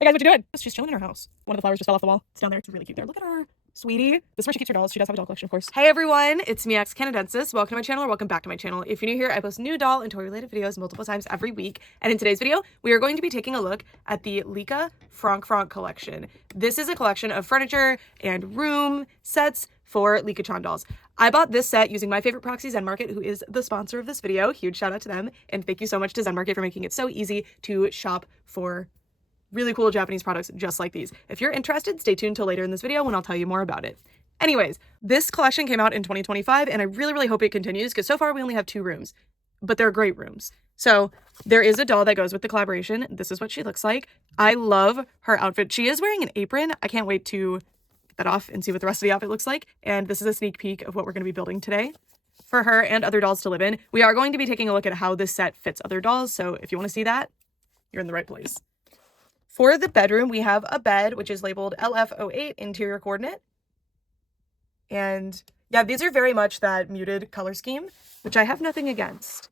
Hey guys, what you doing? She's chilling in her house. One of the flowers just fell off the wall. It's down there. It's really cute there. Look at her. Sweetie. This is where she keeps her dolls. She does have a doll collection, of course. Hey everyone, it's me, Canadensis. Welcome to my channel, or welcome back to my channel. If you're new here, I post new doll and toy related videos multiple times every week. And in today's video, we are going to be taking a look at the Licca Francfranc collection. This is a collection of furniture and room sets for Licca-Chan dolls. I bought this set using my favorite Proxy, Zenmarket, who is the sponsor of this video. Huge shout out to them. And thank you so much to Zenmarket for making it so easy to shop for really cool Japanese products just like these. If you're interested, stay tuned till later in this video when I'll tell you more about it. Anyways, this collection came out in 2025 and I really hope it continues because so far we only have 2 rooms, but they're great rooms. So there is a doll that goes with the collaboration. This is what she looks like. I love her outfit. She is wearing an apron. I can't wait to get that off and see what the rest of the outfit looks like. And this is a sneak peek of what we're going to be building today for her and other dolls to live in. We are going to be taking a look at how this set fits other dolls. So if you want to see that, you're in the right place. For the bedroom, we have a bed, which is labeled LF08 interior coordinate. And yeah, these are very much that muted color scheme, which I have nothing against.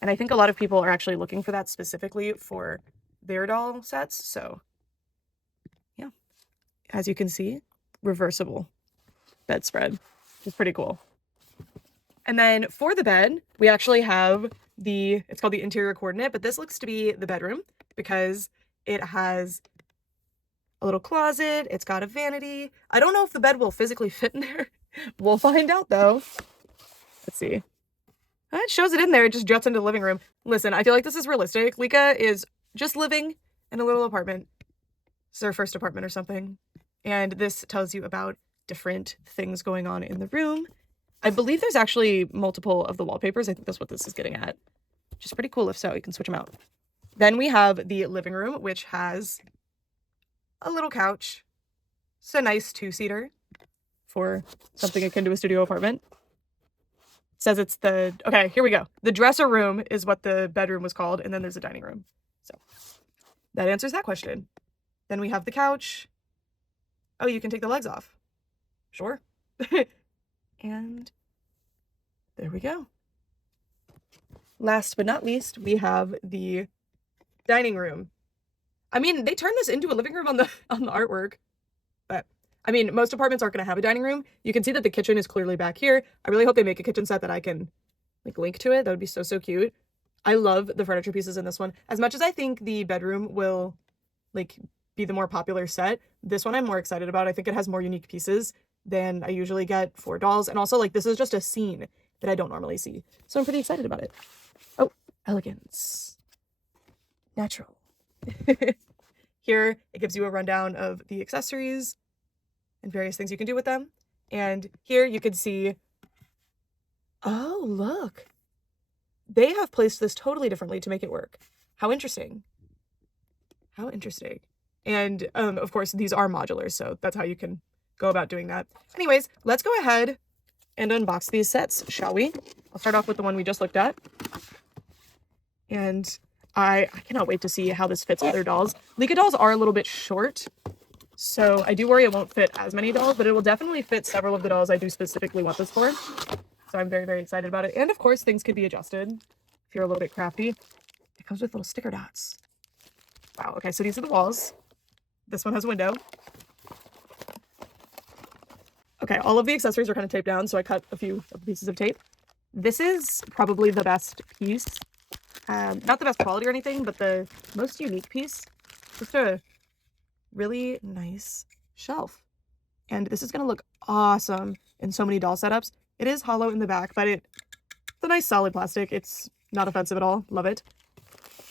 And I think a lot of people are actually looking for that specifically for their doll sets. So yeah, as you can see, reversible bedspread, which is pretty cool. And then for the bed, we actually have it's called the interior coordinate, but this looks to be the bedroom because it has a little closet. It's got a vanity. I don't know if the bed will physically fit in there. We'll find out though. Let's see. It shows it in there. It just juts into the living room. Listen, I feel like this is realistic. Licca is just living in a little apartment. It's her first apartment or something. And this tells you about different things going on in the room. I believe there's actually multiple of the wallpapers. I think that's what this is getting at. Which is pretty cool if so. You can switch them out. Then we have the living room, which has a little couch. It's a nice 2-seater for something akin to a studio apartment. It says it's okay, here we go. The dresser room is what the bedroom was called, and then there's a dining room. So that answers that question. Then we have the couch. Oh, you can take the legs off. Sure. And there we go. Last but not least, we have the dining room. I mean, they turned this into a living room on the artwork, but I mean, most apartments aren't going to have a dining room. You can see that the kitchen is clearly back here. I really hope they make a kitchen set that I can like link to it. That would be so cute. I love the furniture pieces in this one. As much as I think the bedroom will like be the more popular set, this one I'm more excited about. I think it has more unique pieces than I usually get for dolls. And also like this is just a scene that I don't normally see. So I'm pretty excited about it. Oh, elegance. Natural. Here, it gives you a rundown of the accessories and various things you can do with them. And here you can see, oh, look. They have placed this totally differently to make it work. How interesting. How interesting. And of course, these are modulars, so that's how you can go about doing that. Anyways, let's go ahead and unbox these sets, shall we? I'll start off with the one we just looked at. And I cannot wait to see how this fits other dolls. Licca dolls are a little bit short, so I do worry it won't fit as many dolls, but it will definitely fit several of the dolls I do specifically want this for. So I'm very excited about it. And of course, things could be adjusted if you're a little bit crafty. It comes with little sticker dots. Wow, okay, so these are the walls. This one has a window. Okay, all of the accessories are kind of taped down, so I cut a few of the pieces of tape. This is probably the best piece. Not the best quality or anything, but the most unique piece. Just a really nice shelf. And this is going to look awesome in so many doll setups. It is hollow in the back, but it's a nice solid plastic. It's not offensive at all. Love it.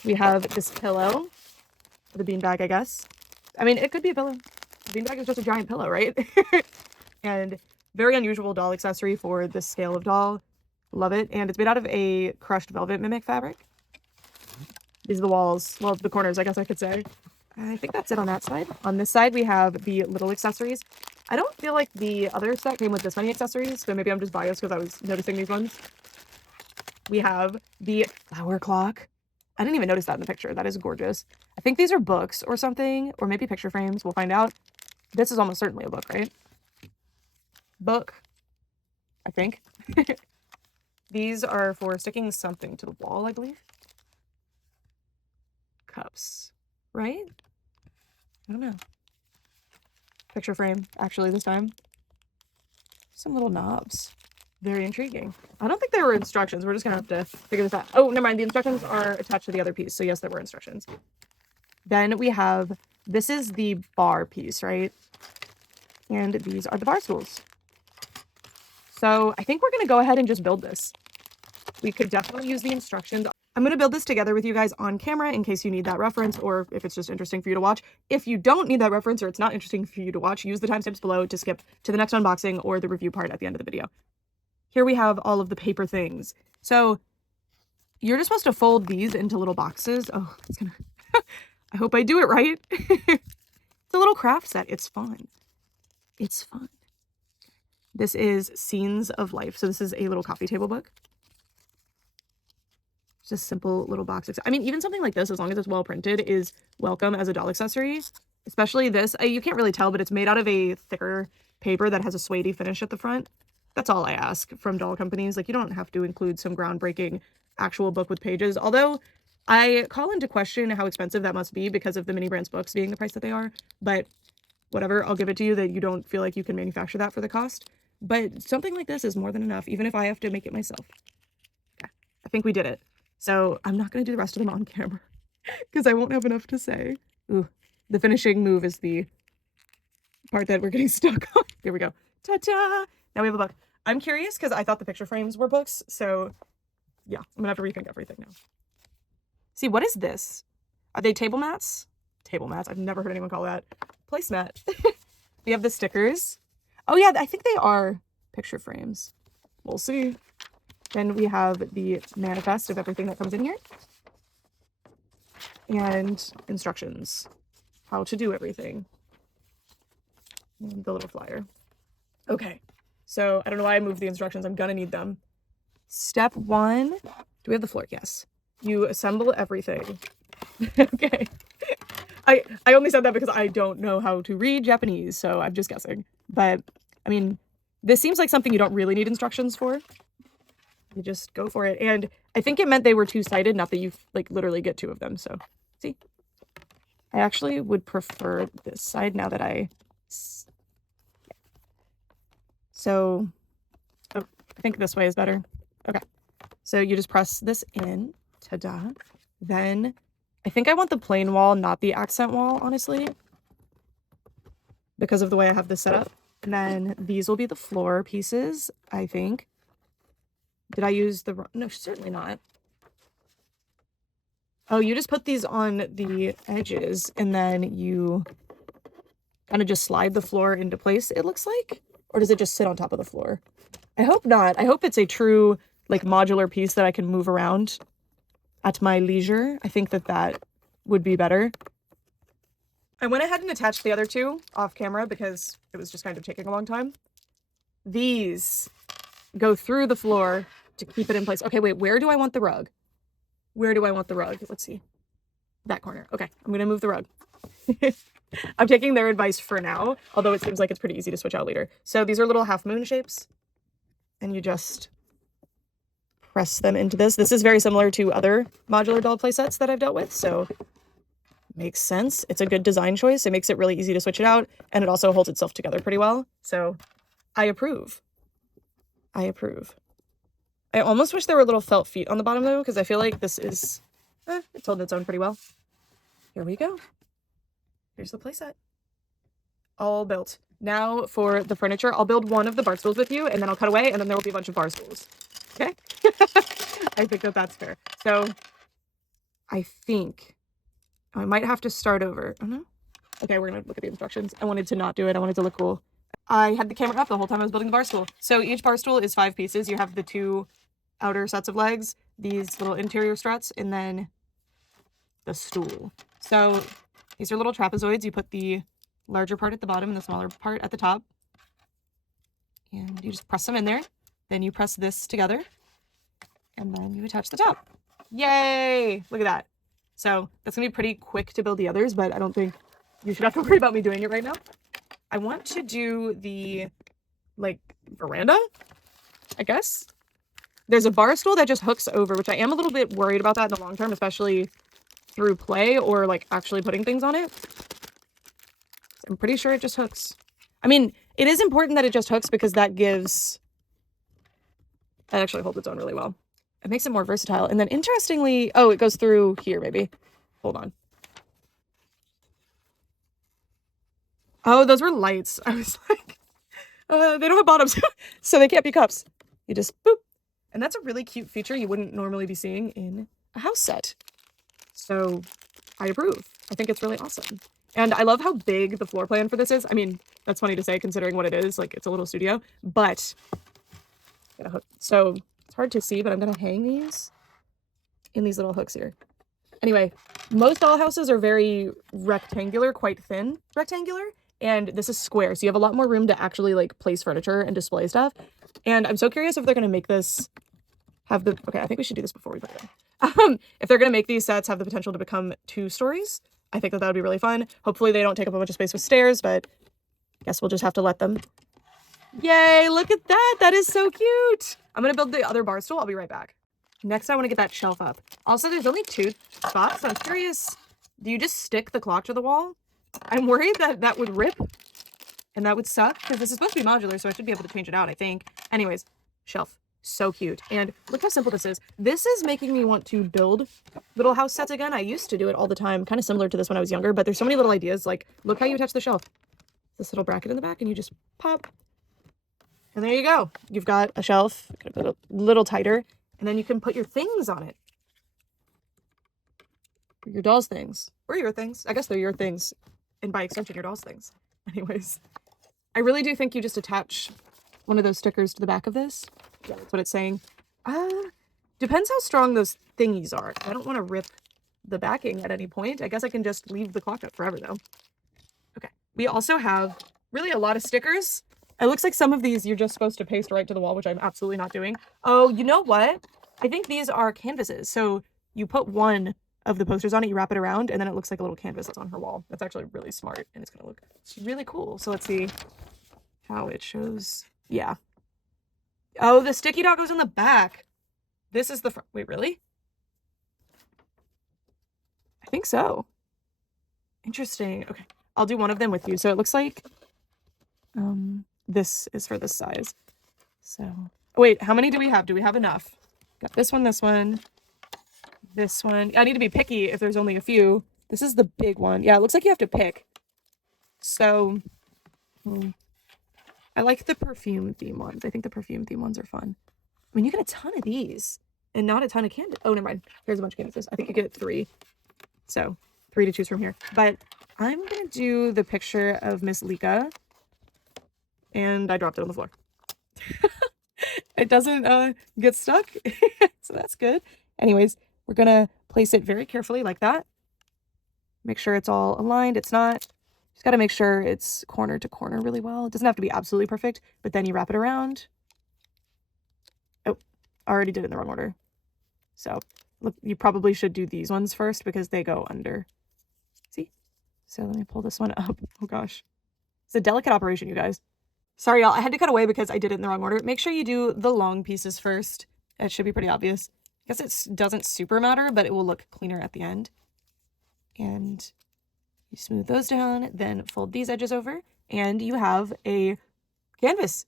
We have this pillow. The beanbag, I guess. I mean, it could be a pillow. The beanbag is just a giant pillow, right? And very unusual doll accessory for this scale of doll. Love it. And it's made out of a crushed velvet mimic fabric. These are the walls. Well, the corners, I guess I could say. I think that's it on that side. On this side, we have the little accessories. I don't feel like the other set came with this many accessories, so maybe I'm just biased because I was noticing these ones. We have the flower clock. I didn't even notice that in the picture. That is gorgeous. I think these are books or something, or maybe picture frames. We'll find out. This is almost certainly a book, right? Book, I think. These are for sticking something to the wall, I believe. Cups, right? I don't know. Picture frame, actually, this time. Some little knobs. Very intriguing. I don't think there were instructions. We're just gonna have to figure this out. Oh, never mind. The instructions are attached to the other piece. So yes, there were instructions. Then we have, this is the bar piece, right? And these are the bar stools. So I think we're gonna go ahead and just build this. We could definitely use the instructions. I'm going to build this together with you guys on camera in case you need that reference or if it's just interesting for you to watch. If you don't need that reference or it's not interesting for you to watch, use the timestamps below to skip to the next unboxing or the review part at the end of the video. Here we have all of the paper things. So you're just supposed to fold these into little boxes. Oh, it's gonna, I hope I do it right. It's a little craft set. It's fun. It's fun. This is Scenes of Life. So this is a little coffee table book. Just simple little box. I mean, even something like this, as long as it's well printed, is welcome as a doll accessory. Especially this. You can't really tell, but it's made out of a thicker paper that has a suede finish at the front. That's all I ask from doll companies. Like, you don't have to include some groundbreaking actual book with pages. Although, I call into question how expensive that must be because of the mini brands books being the price that they are. But whatever, I'll give it to you that you don't feel like you can manufacture that for the cost. But something like this is more than enough, even if I have to make it myself. Okay, I think we did it. So I'm not going to do the rest of them on camera because I won't have enough to say. Ooh, the finishing move is the part that we're getting stuck on. Here we go. Ta-ta! Now we have a book. I'm curious because I thought the picture frames were books. So yeah, I'm going to have to rethink everything now. See, what is this? Are they table mats? Table mats. I've never heard anyone call that. Placemat. We have the stickers. Oh yeah, I think they are picture frames. We'll see. Then we have the manifest of everything that comes in here. And instructions. How to do everything. And the little flyer. Okay. So I don't know why I moved the instructions. I'm gonna need them. Step 1. Do we have the floor? Yes. You assemble everything. Okay. I only said that because I don't know how to read Japanese, so I'm just guessing. But, I mean, this seems like something you don't really need instructions for. You just go for it. And I think it meant they were two-sided, not that you like literally get 2 of them. So, see? I actually would prefer this side now that So, oh, I think this way is better. Okay. So you just press this in. Ta-da. Then I think I want the plain wall, not the accent wall, honestly, because of the way I have this set up. And then these will be the floor pieces, I think. Did I use the... No, certainly not. Oh, you just put these on the edges and then you kind of just slide the floor into place, it looks like? Or does it just sit on top of the floor? I hope not. I hope it's a true, like, modular piece that I can move around at my leisure. I think that that would be better. I went ahead and attached the other 2 off camera because it was just kind of taking a long time. These go through the floor to keep it in place. Okay, wait, where do I want the rug? Where do I want the rug? Let's see. That corner. Okay, I'm gonna move the rug. I'm taking their advice for now, although it seems like it's pretty easy to switch out later. So these are little half moon shapes, and you just press them into this. This is very similar to other modular doll playsets that I've dealt with, so makes sense. It's a good design choice. It makes it really easy to switch it out, and it also holds itself together pretty well. So I approve. I approve. I almost wish there were little felt feet on the bottom though, because I feel like this is, it's holding its own pretty well. Here we go. Here's the playset. All built. Now for the furniture, I'll build one of the bar stools with you, and then I'll cut away, and then there will be a bunch of bar stools. Okay? I think that that's fair. So I think I might have to start over. Oh no? Okay, we're gonna look at the instructions. I wanted to not do it. I wanted to look cool. I had the camera up the whole time I was building the bar stool. So each bar stool is 5 pieces. You have the 2 outer sets of legs, these little interior struts, and then the stool. So these are little trapezoids. You put the larger part at the bottom and the smaller part at the top. And you just press them in there. Then you press this together. And then you attach the top. Yay! Look at that. So that's going to be pretty quick to build the others, but I don't think you should have to worry about me doing it right now. I want to do the, like, veranda, I guess. There's a bar stool that just hooks over, which I am a little bit worried about that in the long term, especially through play or, like, actually putting things on it. I'm pretty sure it just hooks. I mean, it is important that it just hooks because that actually holds its own really well. It makes it more versatile. And then interestingly, oh, it goes through here maybe. Hold on. Oh, those were lights. I was like, they don't have bottoms, so they can't be cups. You just boop. And that's a really cute feature you wouldn't normally be seeing in a house set. So I approve. I think it's really awesome. And I love how big the floor plan for this is. I mean, that's funny to say considering what it is. Like, it's a little studio, but so it's hard to see, but I'm going to hang these in these little hooks here. Anyway, most dollhouses are very rectangular, quite thin rectangular, and this is square, so you have a lot more room to actually like place furniture and display stuff. And I'm so curious if they're going to make this have the, okay, I think we should do this before we put it in. If they're going to make these sets have the potential to become 2 stories, I think that would be really fun. Hopefully they don't take up a bunch of space with stairs, but I guess we'll just have to let them. Yay, look at that. That is so cute. I'm going to build the other bar stool. I'll be right back. Next, I want to get that shelf up. Also, there's only 2 spots, so I'm curious, do you just stick the clock to the wall? I'm worried that that would rip and that would suck because this is supposed to be modular, so I should be able to change it out, I think. Anyways, shelf. So cute. And look how simple this is. This is making me want to build little house sets again. I used to do it all the time, kind of similar to this when I was younger, but there's so many little ideas. Like, look how you attach the shelf. This little bracket in the back, and you just pop. And there you go. You've got a shelf. Gotta put it a little tighter. And then you can put your things on it. Your doll's things. Or your things. I guess they're your things. And by extension, your doll's things. Anyways, I really do think you just attach one of those stickers to the back of this. Yeah, that's what it's saying. Depends how strong those thingies are. I don't want to rip the backing at any point. I guess I can just leave the clock up forever, though. Okay. We also have really a lot of stickers. It looks like some of these you're just supposed to paste right to the wall, which I'm absolutely not doing. Oh, you know what? I think these are canvases. So you put one of the posters on it, you wrap it around, and then it looks like a little canvas that's on her wall. That's actually really smart, and it's going to look really cool. So let's see how it shows. Yeah. Oh, the sticky dot goes in the back. This is the front. Wait, really? I think so. Interesting. Okay. I'll do one of them with you. So it looks like this is for this size. So, oh, wait, how many do we have? Do we have enough? Got this one, this one, this one. I need to be picky if there's only a few. This is the big one. Yeah, it looks like you have to pick. So, I like the perfume theme ones. I think the perfume theme ones are fun. I mean, you get a ton of these and not a ton of canvas. Oh, never mind. Here's a bunch of canvases. I think you get 3. So 3 to choose from here. But I'm going to do the picture of Miss Licca. And I dropped it on the floor. It doesn't get stuck. So that's good. Anyways, we're going to place it very carefully like that. Make sure it's all aligned. It's not. Just got to make sure it's corner to corner really well. It doesn't have to be absolutely perfect, but then you wrap it around. Oh, I already did it in the wrong order. So look, you probably should do these ones first because they go under. See? So let me pull this one up. Oh gosh. It's a delicate operation, you guys. Sorry, y'all. I had to cut away because I did it in the wrong order. Make sure you do the long pieces first. It should be pretty obvious. I guess it doesn't super matter, but it will look cleaner at the end. And you smooth those down, then fold these edges over, and you have a canvas.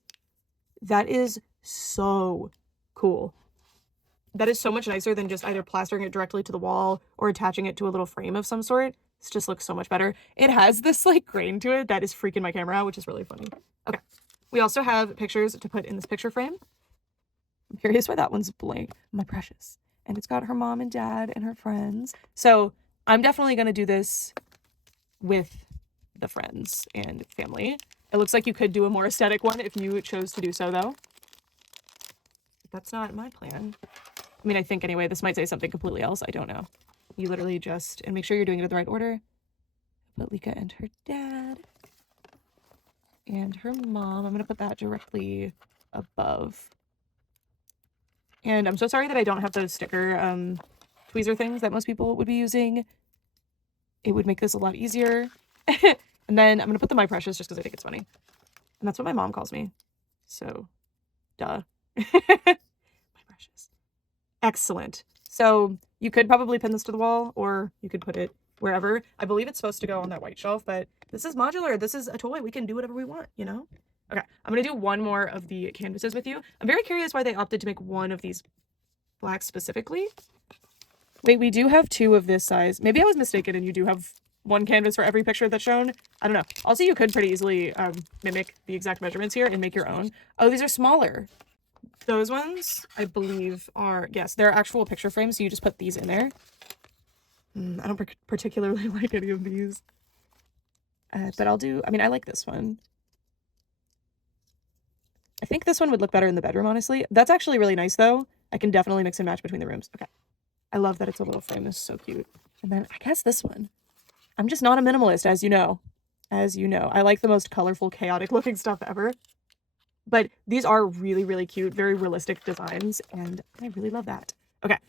That is so cool. That is so much nicer than just either plastering it directly to the wall or attaching it to a little frame of some sort. This just looks so much better. It has this like grain to it that is freaking my camera out, which is really funny. Okay. We also have pictures to put in this picture frame. I'm curious why that one's blank. My precious. And it's got her mom and dad and her friends. So I'm definitely going to do this with the friends and family. It looks like you could do a more aesthetic one if you chose to do so, though. That's not my plan. I mean, I think anyway, this might say something completely else. I don't know. You literally just, and make sure you're doing it in the right order. Put Licca and her dad and her mom. I'm going to put that directly above. And I'm so sorry that I don't have those sticker tweezer things that most people would be using. It would make this a lot easier. And then I'm going to put the My Precious just because I think it's funny. And that's what my mom calls me. So, duh. My Precious. Excellent. So you could probably pin this to the wall or you could put it wherever. I believe it's supposed to go on that white shelf, but This is modular. This is a toy. We can do whatever we want, you know? Okay, I'm gonna do one more of the canvases with you. I'm very curious why they opted to make one of these black specifically. Wait, we do have 2 of this size. Maybe I was mistaken and you do have 1 canvas for every picture that's shown. I don't know. Also, you could pretty easily mimic the exact measurements here and make your own. Oh, these are smaller. Those ones, I believe, are, yes, they're actual picture frames, so you just put these in there. I don't particularly like any of these. But I'll do, I mean, I like this one. I think this one would look better in the bedroom, honestly. That's actually really nice, though. I can definitely mix and match between the rooms. Okay. I love that it's a little frame. This is so cute. And then I guess this one. I'm just not a minimalist, as you know. As you know. I like the most colorful, chaotic looking stuff ever. But these are really, really cute, very realistic designs, and I really love that. Okay.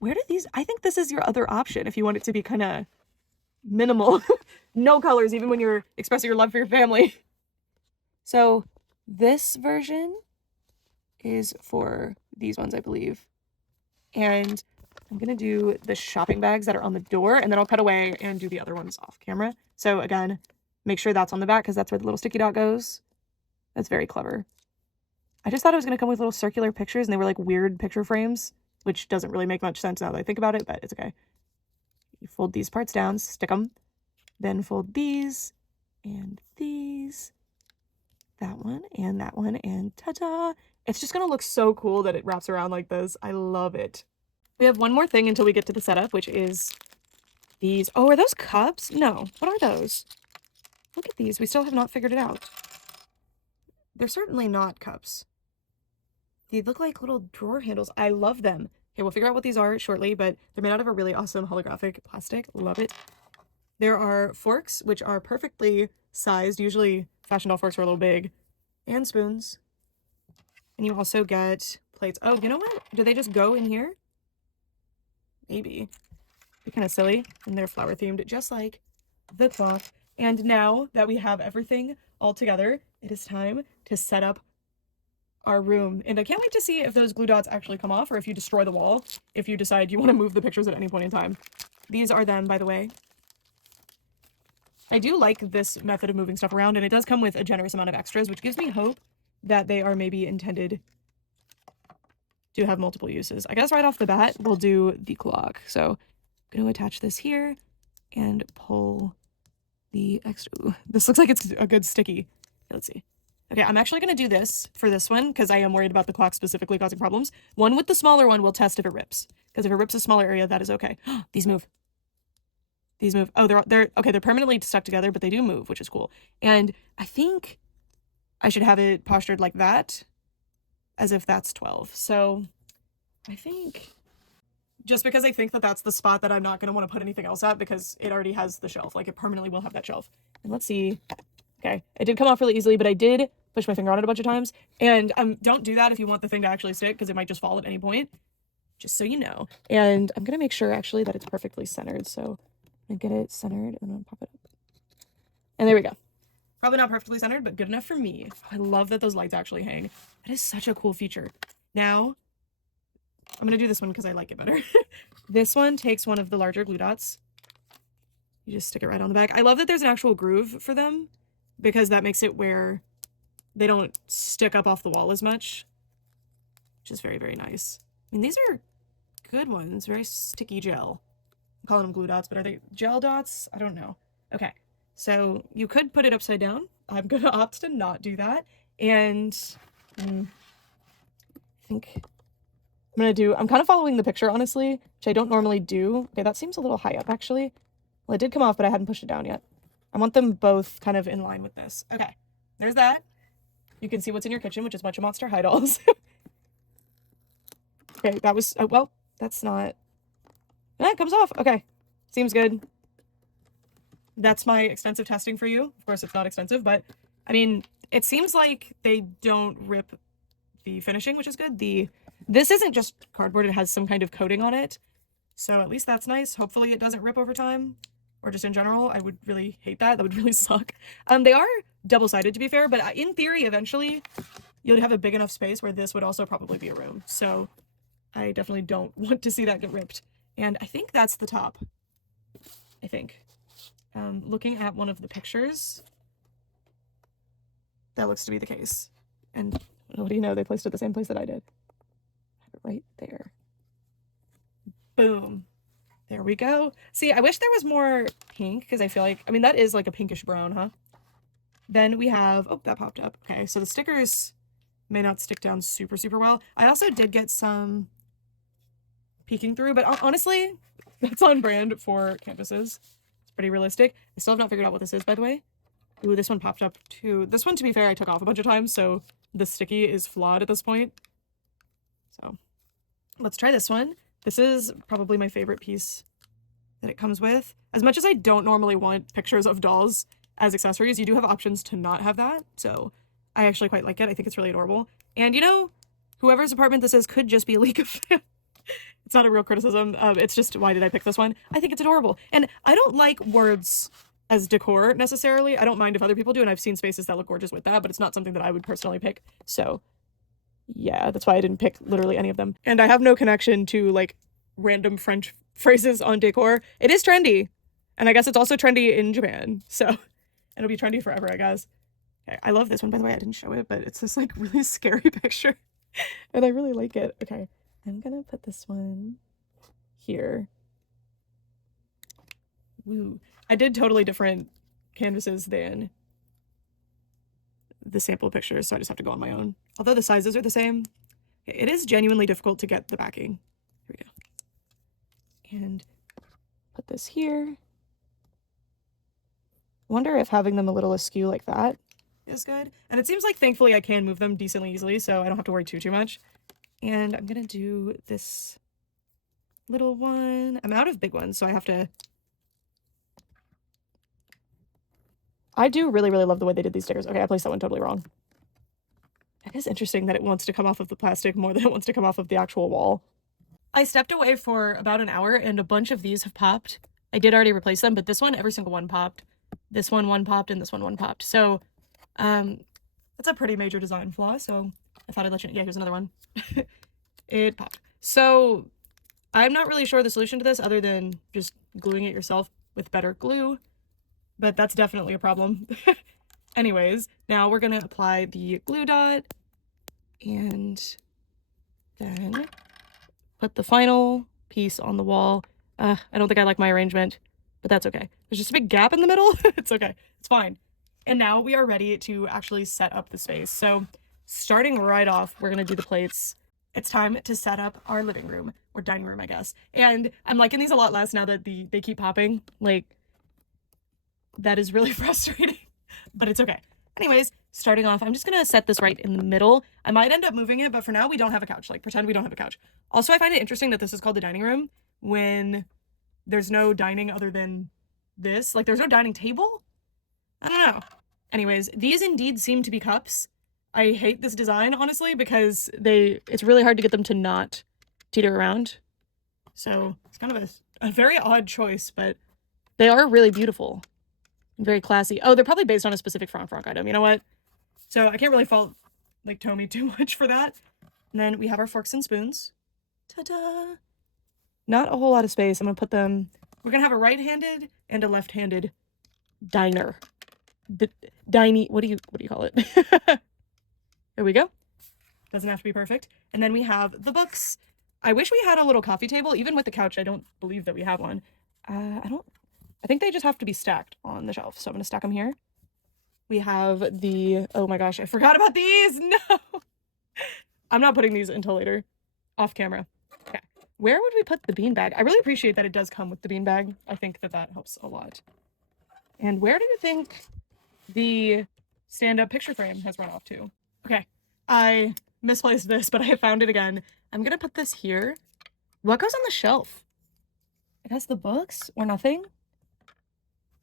Where do these... I think this is your other option if you want it to be kind of minimal. No colors, even when you're expressing your love for your family. So this version is for these ones, I believe. And I'm going to do the shopping bags that are on the door, and then I'll cut away and do the other ones off camera. So again, make sure that's on the back because that's where the little sticky dot goes. That's very clever. I just thought it was going to come with little circular pictures, and they were like weird picture frames, which doesn't really make much sense now that I think about it, but it's okay. You fold these parts down, stick them, then fold these, and these, that one, and ta-da! It's just going to look so cool that it wraps around like this. I love it. We have one more thing until we get to the setup, which is these. Oh, are those cups? No. What are those? Look at these. We still have not figured it out. They're certainly not cups. They look like little drawer handles. I love them. Okay, we'll figure out what these are shortly, but they're made out of a really awesome holographic plastic. Love it. There are forks, which are perfectly sized. Usually fashion doll forks are a little big. And spoons. And you also get plates. Oh, you know what? Do they just go in here? Maybe. They're kind of silly. And they're flower themed, just like the cloth. And now that we have everything all together, it is time to set up our room. And I can't wait to see if those glue dots actually come off or if you destroy the wall, if you decide you want to move the pictures at any point in time. These are them, by the way. I do like this method of moving stuff around, and it does come with a generous amount of extras, which gives me hope that they are maybe intended to have multiple uses. I guess right off the bat, we'll do the clock. So I'm going to attach this here and pull the extra. Ooh, this looks like it's a good sticky. Let's see. Okay, I'm actually going to do this for this one because I am worried about the clock specifically causing problems. One with the smaller one will test if it rips. Because if it rips a smaller area, that is okay. These move. These move. Oh, they're okay. They're permanently stuck together, but they do move, which is cool. And I think I should have it postured like that, as if that's 12. So I think just because I think that that's the spot that I'm not going to want to put anything else at because it already has the shelf. Like it permanently will have that shelf. And let's see. Okay, it did come off really easily, but I did push my finger on it a bunch of times. And don't do that if you want the thing to actually stick because it might just fall at any point. Just so you know. And I'm going to make sure actually that it's perfectly centered. So I'm going to get it centered and then pop it up. And there we go. Probably not perfectly centered, but good enough for me. I love that those lights actually hang. That is such a cool feature. Now, I'm going to do this one because I like it better. This one takes one of the larger glue dots. You just stick it right on the back. I love that there's an actual groove for them because that makes it where they don't stick up off the wall as much, which is very, very nice. I mean, these are good ones. Very sticky gel. I'm calling them glue dots, but are they gel dots? I don't know. Okay. So you could put it upside down. I'm going to opt to not do that. And I think I'm kind of following the picture, honestly, which I don't normally do. Okay, that seems a little high up, actually. Well, it did come off, but I hadn't pushed it down yet. I want them both kind of in line with this. Okay, there's that. You can see what's in your kitchen, which is a bunch of Monster High dolls. Okay, that was, oh, well, that's not, it comes off. Okay, seems good. That's my extensive testing for you. Of course, it's not extensive, but I mean, it seems like they don't rip the finishing, which is good. This isn't just cardboard, it has some kind of coating on it. So at least that's nice. Hopefully it doesn't rip over time, or just in general. I would really hate that. That would really suck. They are double-sided, to be fair, but in theory, eventually, you'll have a big enough space where this would also probably be a room. So I definitely don't want to see that get ripped. And I think that's the top. I think. Looking at one of the pictures, that looks to be the case. And what do you know? They placed it the same place that I did. Right there. Boom. There we go. See, I wish there was more pink because I feel like, I mean, that is like a pinkish brown, huh? Then we have, oh, that popped up. Okay, so the stickers may not stick down super, super well. I also did get some peeking through, but honestly, that's on brand for canvases. It's pretty realistic. I still have not figured out what this is, by the way. Ooh, this one popped up too. This one, to be fair, I took off a bunch of times, so the sticky is flawed at this point. So let's try this one. This is probably my favorite piece that it comes with. As much as I don't normally want pictures of dolls as accessories, you do have options to not have that. So I actually quite like it. I think it's really adorable. And you know, whoever's apartment this is could just be a Licca fan. It's not a real criticism. It's just, why did I pick this one? I think it's adorable. And I don't like words as decor necessarily. I don't mind if other people do, and I've seen spaces that look gorgeous with that, but it's not something that I would personally pick. So yeah, that's why I didn't pick literally any of them. And I have no connection to like random French phrases on decor. It is trendy, and I guess it's also trendy in Japan, so it'll be trendy forever, I guess. Okay, I love this one, by the way. I didn't show it, but it's this like really scary picture and I really like it. Okay, I'm gonna put this one here. Woo. I did totally different canvases than the sample pictures, so I just have to go on my own. Although the sizes are the same, it is genuinely difficult to get the backing. Here we go. And put this here. Wonder if having them a little askew like that is good. And it seems like thankfully I can move them decently easily, so I don't have to worry too much. And I'm gonna do this little one. I'm out of big ones, so I have to... I do really, really love the way they did these stickers. Okay, I placed that one totally wrong. It is interesting that it wants to come off of the plastic more than it wants to come off of the actual wall. I stepped away for about an hour and a bunch of these have popped. I did already replace them, but this one, every single one popped. This one popped, and this one popped. So, that's a pretty major design flaw, so I thought I'd let you know. Yeah, here's another one. It popped. So, I'm not really sure the solution to this other than just gluing it yourself with better glue, but that's definitely a problem. Anyways, now we're gonna apply the glue dot and then put the final piece on the wall. I don't think I like my arrangement, but that's okay. There's just a big gap in the middle. It's okay. It's fine. And now we are ready to actually set up the space. So starting right off, we're going to do the plates. It's time to set up our living room, or dining room, I guess. And I'm liking these a lot less now that they keep popping. Like, that is really frustrating, but it's okay. Anyways, starting off, I'm just going to set this right in the middle. I might end up moving it, but for now we don't have a couch. Like, pretend we don't have a couch. Also, I find it interesting that this is called the dining room when there's no dining other than this. Like, there's no dining table? I don't know. Anyways, these indeed seem to be cups. I hate this design, honestly, because it's really hard to get them to not teeter around. So it's kind of a very odd choice, but they are really beautiful and very classy. Oh, they're probably based on a specific Francfranc item. You know what? So I can't really fault like Tomy too much for that. And then we have our forks and spoons. Ta-da! Not a whole lot of space. I'm gonna put them. We're gonna have a right-handed and a left-handed diner. What do you call it? There we go. Doesn't have to be perfect. And then we have the books. I wish we had a little coffee table. Even with the couch, I don't believe that we have one. I think they just have to be stacked on the shelf. So I'm gonna stack them here. We have oh my gosh, I forgot about these. No, I'm not putting these until later, off camera. Okay, where would we put the beanbag? I really appreciate that it does come with the beanbag. I think that helps a lot. And where do you think the stand-up picture frame has run off to? Okay, I misplaced this, but I found it again. I'm gonna put this here. What goes on the shelf? I guess the books or nothing?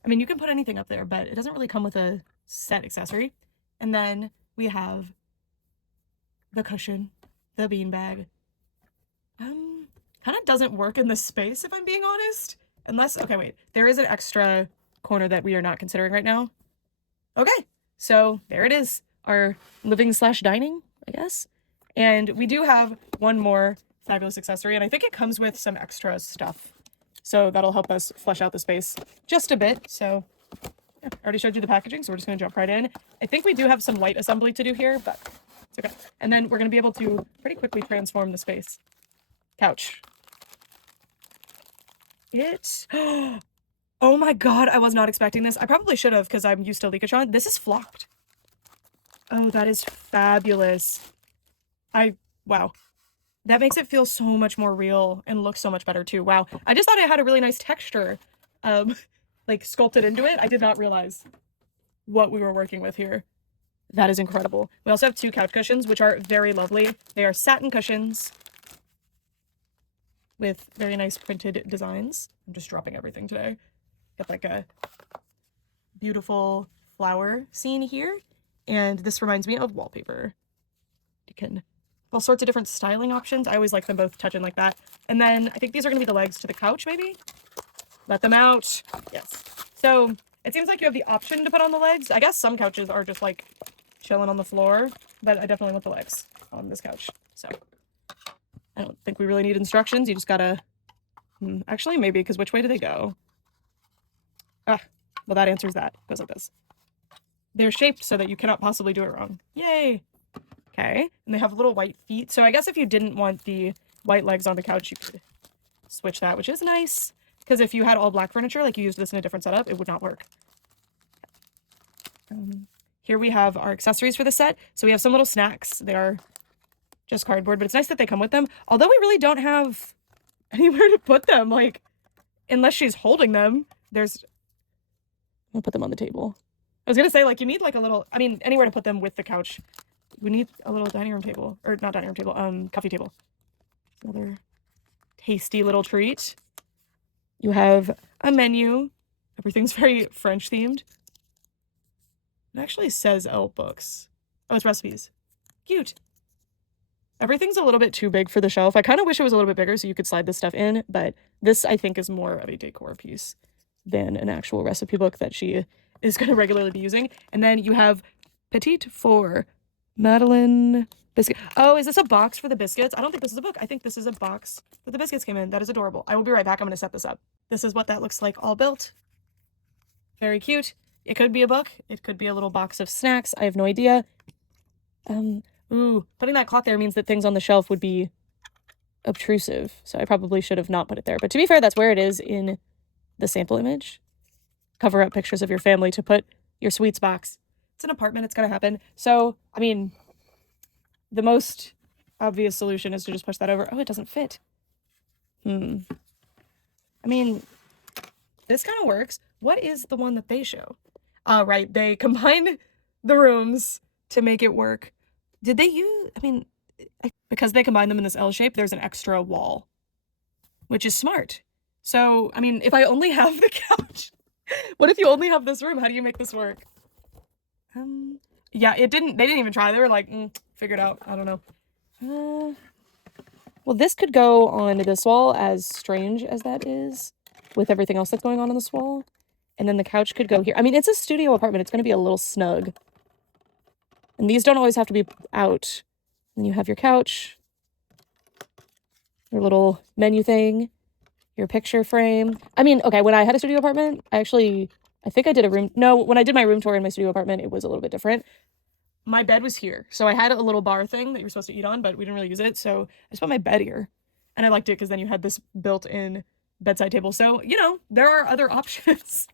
I mean, you can put anything up there, but it doesn't really come with a set accessory. And then we have the cushion, the beanbag. Kind of doesn't work in this space, if I'm being honest. Unless, okay, wait. There is an extra corner that we are not considering right now. Okay, so there it is. Our living/dining, I guess. And we do have one more fabulous accessory, and I think it comes with some extra stuff. So that'll help us flesh out the space just a bit. So yeah, I already showed you the packaging, so we're just gonna jump right in. I think we do have some white assembly to do here, but it's okay. And then we're gonna be able to pretty quickly transform the space. Couch. Oh my god, I was not expecting this. I probably should have because I'm used to Licca-Chan. This is flocked. Oh, that is fabulous. Wow. That makes it feel so much more real and look so much better too. Wow. I just thought it had a really nice texture, like sculpted into it. I did not realize what we were working with here. That is incredible. We also have 2 couch cushions, which are very lovely. They are satin cushions with very nice printed designs. I'm just dropping everything today. Got like a beautiful flower scene here. And this reminds me of wallpaper. You can all sorts of different styling options. I always like them both touching like that. And then I think these are going to be the legs to the couch, maybe? Let them out. Yes. So it seems like you have the option to put on the legs. I guess some couches are just like chilling on the floor, but I definitely want the legs on this couch. So I don't think we really need instructions. You just gotta, actually maybe, because which way do they go? Ah, well that answers that. It goes like this. They're shaped so that you cannot possibly do it wrong. Yay. Okay, and they have little white feet. So I guess if you didn't want the white legs on the couch, you could switch that, which is nice. Because if you had all black furniture, like you used this in a different setup, it would not work. Here we have our accessories for the set. So we have some little snacks. They are just cardboard, but it's nice that they come with them. Although we really don't have anywhere to put them, like, unless she's holding them. I'll put them on the table. I was gonna say, like, you need like a little, I mean, anywhere to put them with the couch. We need a little dining room table, or not dining room table, coffee table. Another tasty little treat. You have a menu. Everything's very French themed. It actually says L books. Oh, it's recipes. Cute. Everything's a little bit too big for the shelf. I kind of wish it was a little bit bigger so you could slide this stuff in, but this I think is more of a decor piece than an actual recipe book that she is going to regularly be using. And then you have Petite for Madeline biscuit. Oh, is this a box for the biscuits? I don't think this is a book. I think this is a box that the biscuits came in. That is adorable. I will be right back. I'm going to set this up. This is what that looks like all built. Very cute. It could be a book. It could be a little box of snacks. I have no idea. Ooh, putting that clock there means that things on the shelf would be obtrusive. So I probably should have not put it there. But to be fair, that's where it is in the sample image. Cover up pictures of your family to put your sweets box. It's an apartment. It's going to happen. So, I mean, the most obvious solution is to just push that over. Oh, it doesn't fit. I mean, this kind of works. What is the one that they show? Right. They combine the rooms to make it work. Did they use, I mean, because they combine them in this L shape, there's an extra wall, which is smart. So, I mean, if I only have the couch, what if you only have this room? How do you make this work? Yeah, they didn't even try. They were like, figure it out. I don't know. Well, this could go on this wall, as strange as that is, with everything else that's going on this wall. And then the couch could go here. I mean, it's a studio apartment. It's going to be a little snug. And these don't always have to be out. And you have your couch, your little menu thing, your picture frame. I mean, okay, when I had a studio apartment, I think I did when I did my room tour in my studio apartment, it was a little bit different. My bed was here. So I had a little bar thing that you're supposed to eat on, but we didn't really use it. So I just put my bed here. And I liked it because then you had this built-in bedside table. So, you know, there are other options.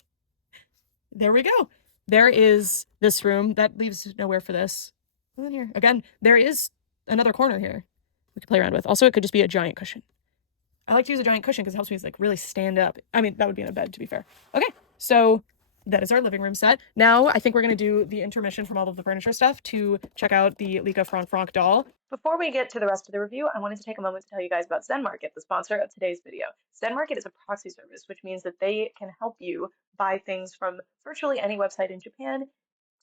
There we go. There is this room. That leaves nowhere for this. And then here, again, there is another corner here we could play around with. Also, it could just be a giant cushion. I like to use a giant cushion because it helps me like really stand up. I mean, that would be in a bed, to be fair. Okay, so that is our living room set. Now, I think we're going to do the intermission from all of the furniture stuff to check out the Licca Francfranc doll. Before we get to the rest of the review, I wanted to take a moment to tell you guys about Zenmarket, the sponsor of today's video. Zenmarket is a proxy service, which means that they can help you buy things from virtually any website in Japan,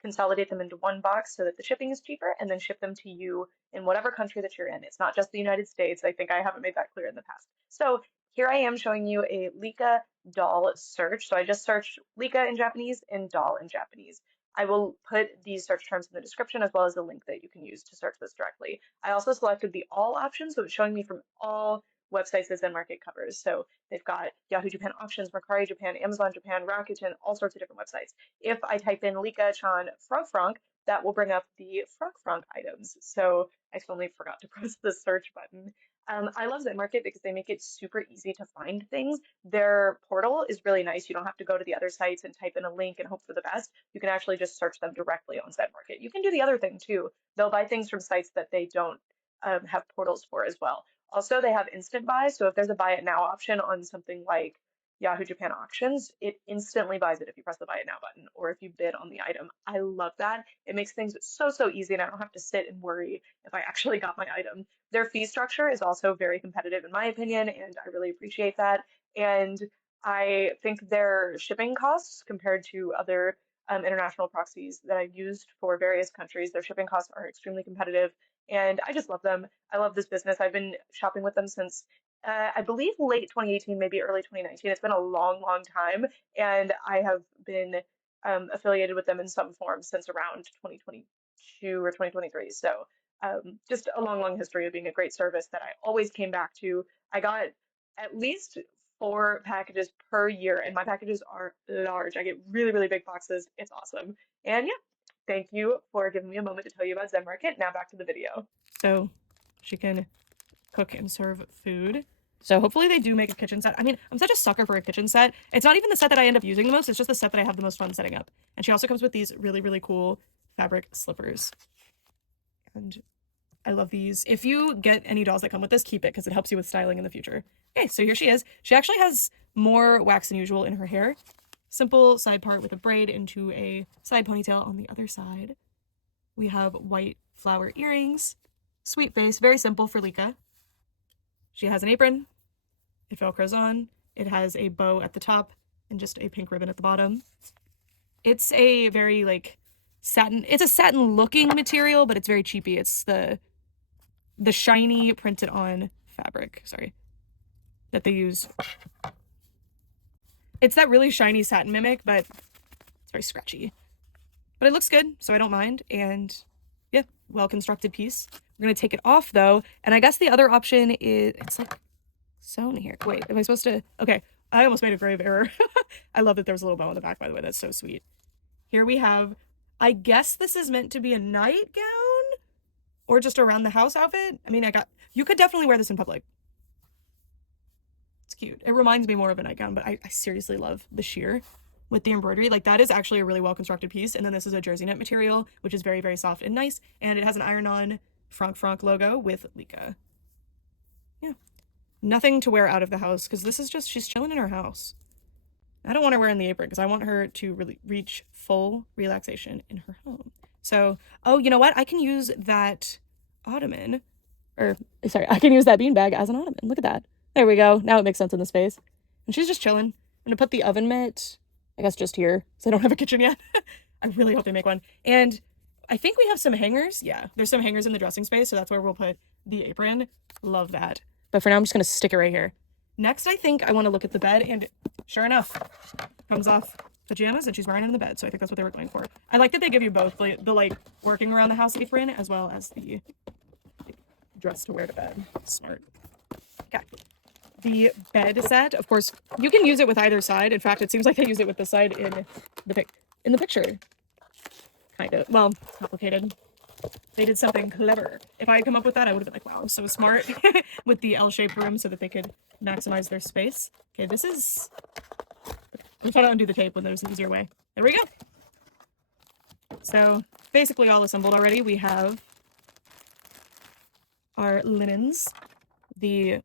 consolidate them into one box so that the shipping is cheaper, and then ship them to you in whatever country that you're in. It's not just the United States. I think I haven't made that clear in the past. So here I am showing you a Licca doll search. So I just searched Licca in Japanese and doll in Japanese. I will put these search terms in the description as well as a link that you can use to search this directly. I also selected the all option, so it's showing me from all websites that Zenmarket covers. So they've got Yahoo Japan Auctions, Mercari Japan, Amazon Japan, Rakuten, all sorts of different websites. If I type in Licca-Chan Francfranc, that will bring up the Francfranc items. So I totally forgot to press the search button. I love Zenmarket because they make it super easy to find things. Their portal is really nice. You don't have to go to the other sites and type in a link and hope for the best. You can actually just search them directly on Zenmarket. You can do the other thing too. They'll buy things from sites that they don't have portals for as well. Also, they have instant buy. So if there's a buy it now option on something like Yahoo Japan Auctions, it instantly buys it if you press the buy it now button or if you bid on the item. I love that. It makes things so easy and I don't have to sit and worry if I actually got my item. Their fee structure is also very competitive in my opinion, and I really appreciate that. And I think their shipping costs compared to other international proxies that I've used for various countries, their shipping costs are extremely competitive, and I just love them. I love this business. I've been shopping with them since I believe late 2018, maybe early 2019. It's been a long time, and I have been affiliated with them in some form since around 2022 or 2023. So just a long history of being a great service that I always came back to. I got at least 4 packages per year, and my packages are large. I get really big boxes. It's awesome. And yeah, thank you for giving me a moment to tell you about Zenmarket. Now back to the video. So she can cook and serve food. So hopefully they do make a kitchen set. I mean, I'm such a sucker for a kitchen set. It's not even the set that I end up using the most. It's just the set that I have the most fun setting up. And she also comes with these really cool fabric slippers. And I love these. If you get any dolls that come with this, keep it because it helps you with styling in the future. Okay, so here she is. She actually has more wax than usual in her hair. Simple side part with a braid into a side ponytail on the other side. We have white flower earrings. Sweet face, very simple for Licca. She has an apron. It velcros on. It has a bow at the top and just a pink ribbon at the bottom. It's a very like satin. It's a satin looking material, but it's very cheapy. It's the shiny printed on fabric, sorry, that they use. It's that really shiny satin mimic, but it's very scratchy. But it looks good, so I don't mind. And yeah, well-constructed piece. We're gonna take it off though, and I guess the other option is, it's like sewn here. Wait, am I supposed to? Okay, I almost made a grave error. I love that there's a little bow on the back, by the way. That's so sweet. Here we have, I guess this is meant to be a nightgown or just around the house outfit. I mean, you could definitely wear this in public. It's cute. It reminds me more of a nightgown, but I seriously love the sheer with the embroidery. Like that is actually a really well constructed piece. And then this is a jersey knit material, which is very soft and nice. And it has an iron-on Francfranc logo with Licca. Yeah. Nothing to wear out of the house because this is just, she's chilling in her house. I don't want her wearing the apron because I want her to really reach full relaxation in her home. So, oh, you know what? I can use that ottoman, or sorry, I can use that beanbag as an ottoman. Look at that. There we go. Now it makes sense in the space. And she's just chilling. I'm gonna put the oven mitt, I guess just here, because I don't have a kitchen yet. I really hope they make one. And I think we have some hangers. Yeah, there's some hangers in the dressing space, so that's where we'll put the apron. Love that. But for now, I'm just gonna stick it right here. Next, I think I want to look at the bed, and sure enough, comes off pajamas, and she's wearing it in the bed, so I think that's what they were going for. I like that they give you both the like working around the house apron as well as the dress to wear to bed. Smart. Okay. The bed set, of course, you can use it with either side. In fact, it seems like they use it with the side in the picture. Kind of. Well, complicated. They did something clever. If I had come up with that, I would have been like, wow, so smart with the L-shaped room so that they could maximize their space. Okay, this is... I'm trying to undo the tape when there's an easier way. There we go. So, basically all assembled already. We have our linens. The...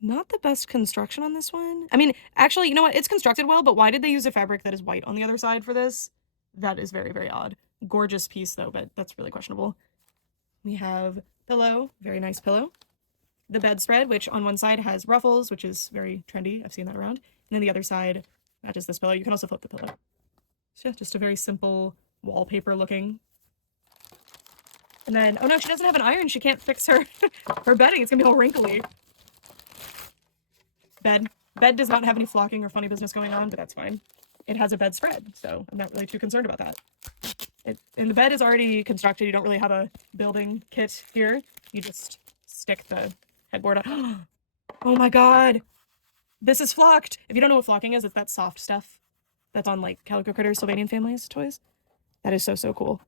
not the best construction on this one. I mean, actually, you know what? It's constructed well, but why did they use a fabric that is white on the other side for this? That is very odd. Gorgeous piece though, but that's really questionable. We have pillow, very nice pillow. The bedspread, which on one side has ruffles, which is very trendy. I've seen that around. And then the other side matches this pillow. You can also flip the pillow. So yeah, just a very simple wallpaper looking. And then, oh no, she doesn't have an iron. She can't fix her her bedding. It's gonna be all wrinkly. Bed does not have any flocking or funny business going on, but that's fine. It has a bedspread, so I'm not really too concerned about that. And the bed is already constructed. You don't really have a building kit here. You just stick the headboard on. Oh my god. This is flocked. If you don't know what flocking is, it's that soft stuff that's on like Calico Critters, Sylvanian Families toys. That is so, so cool.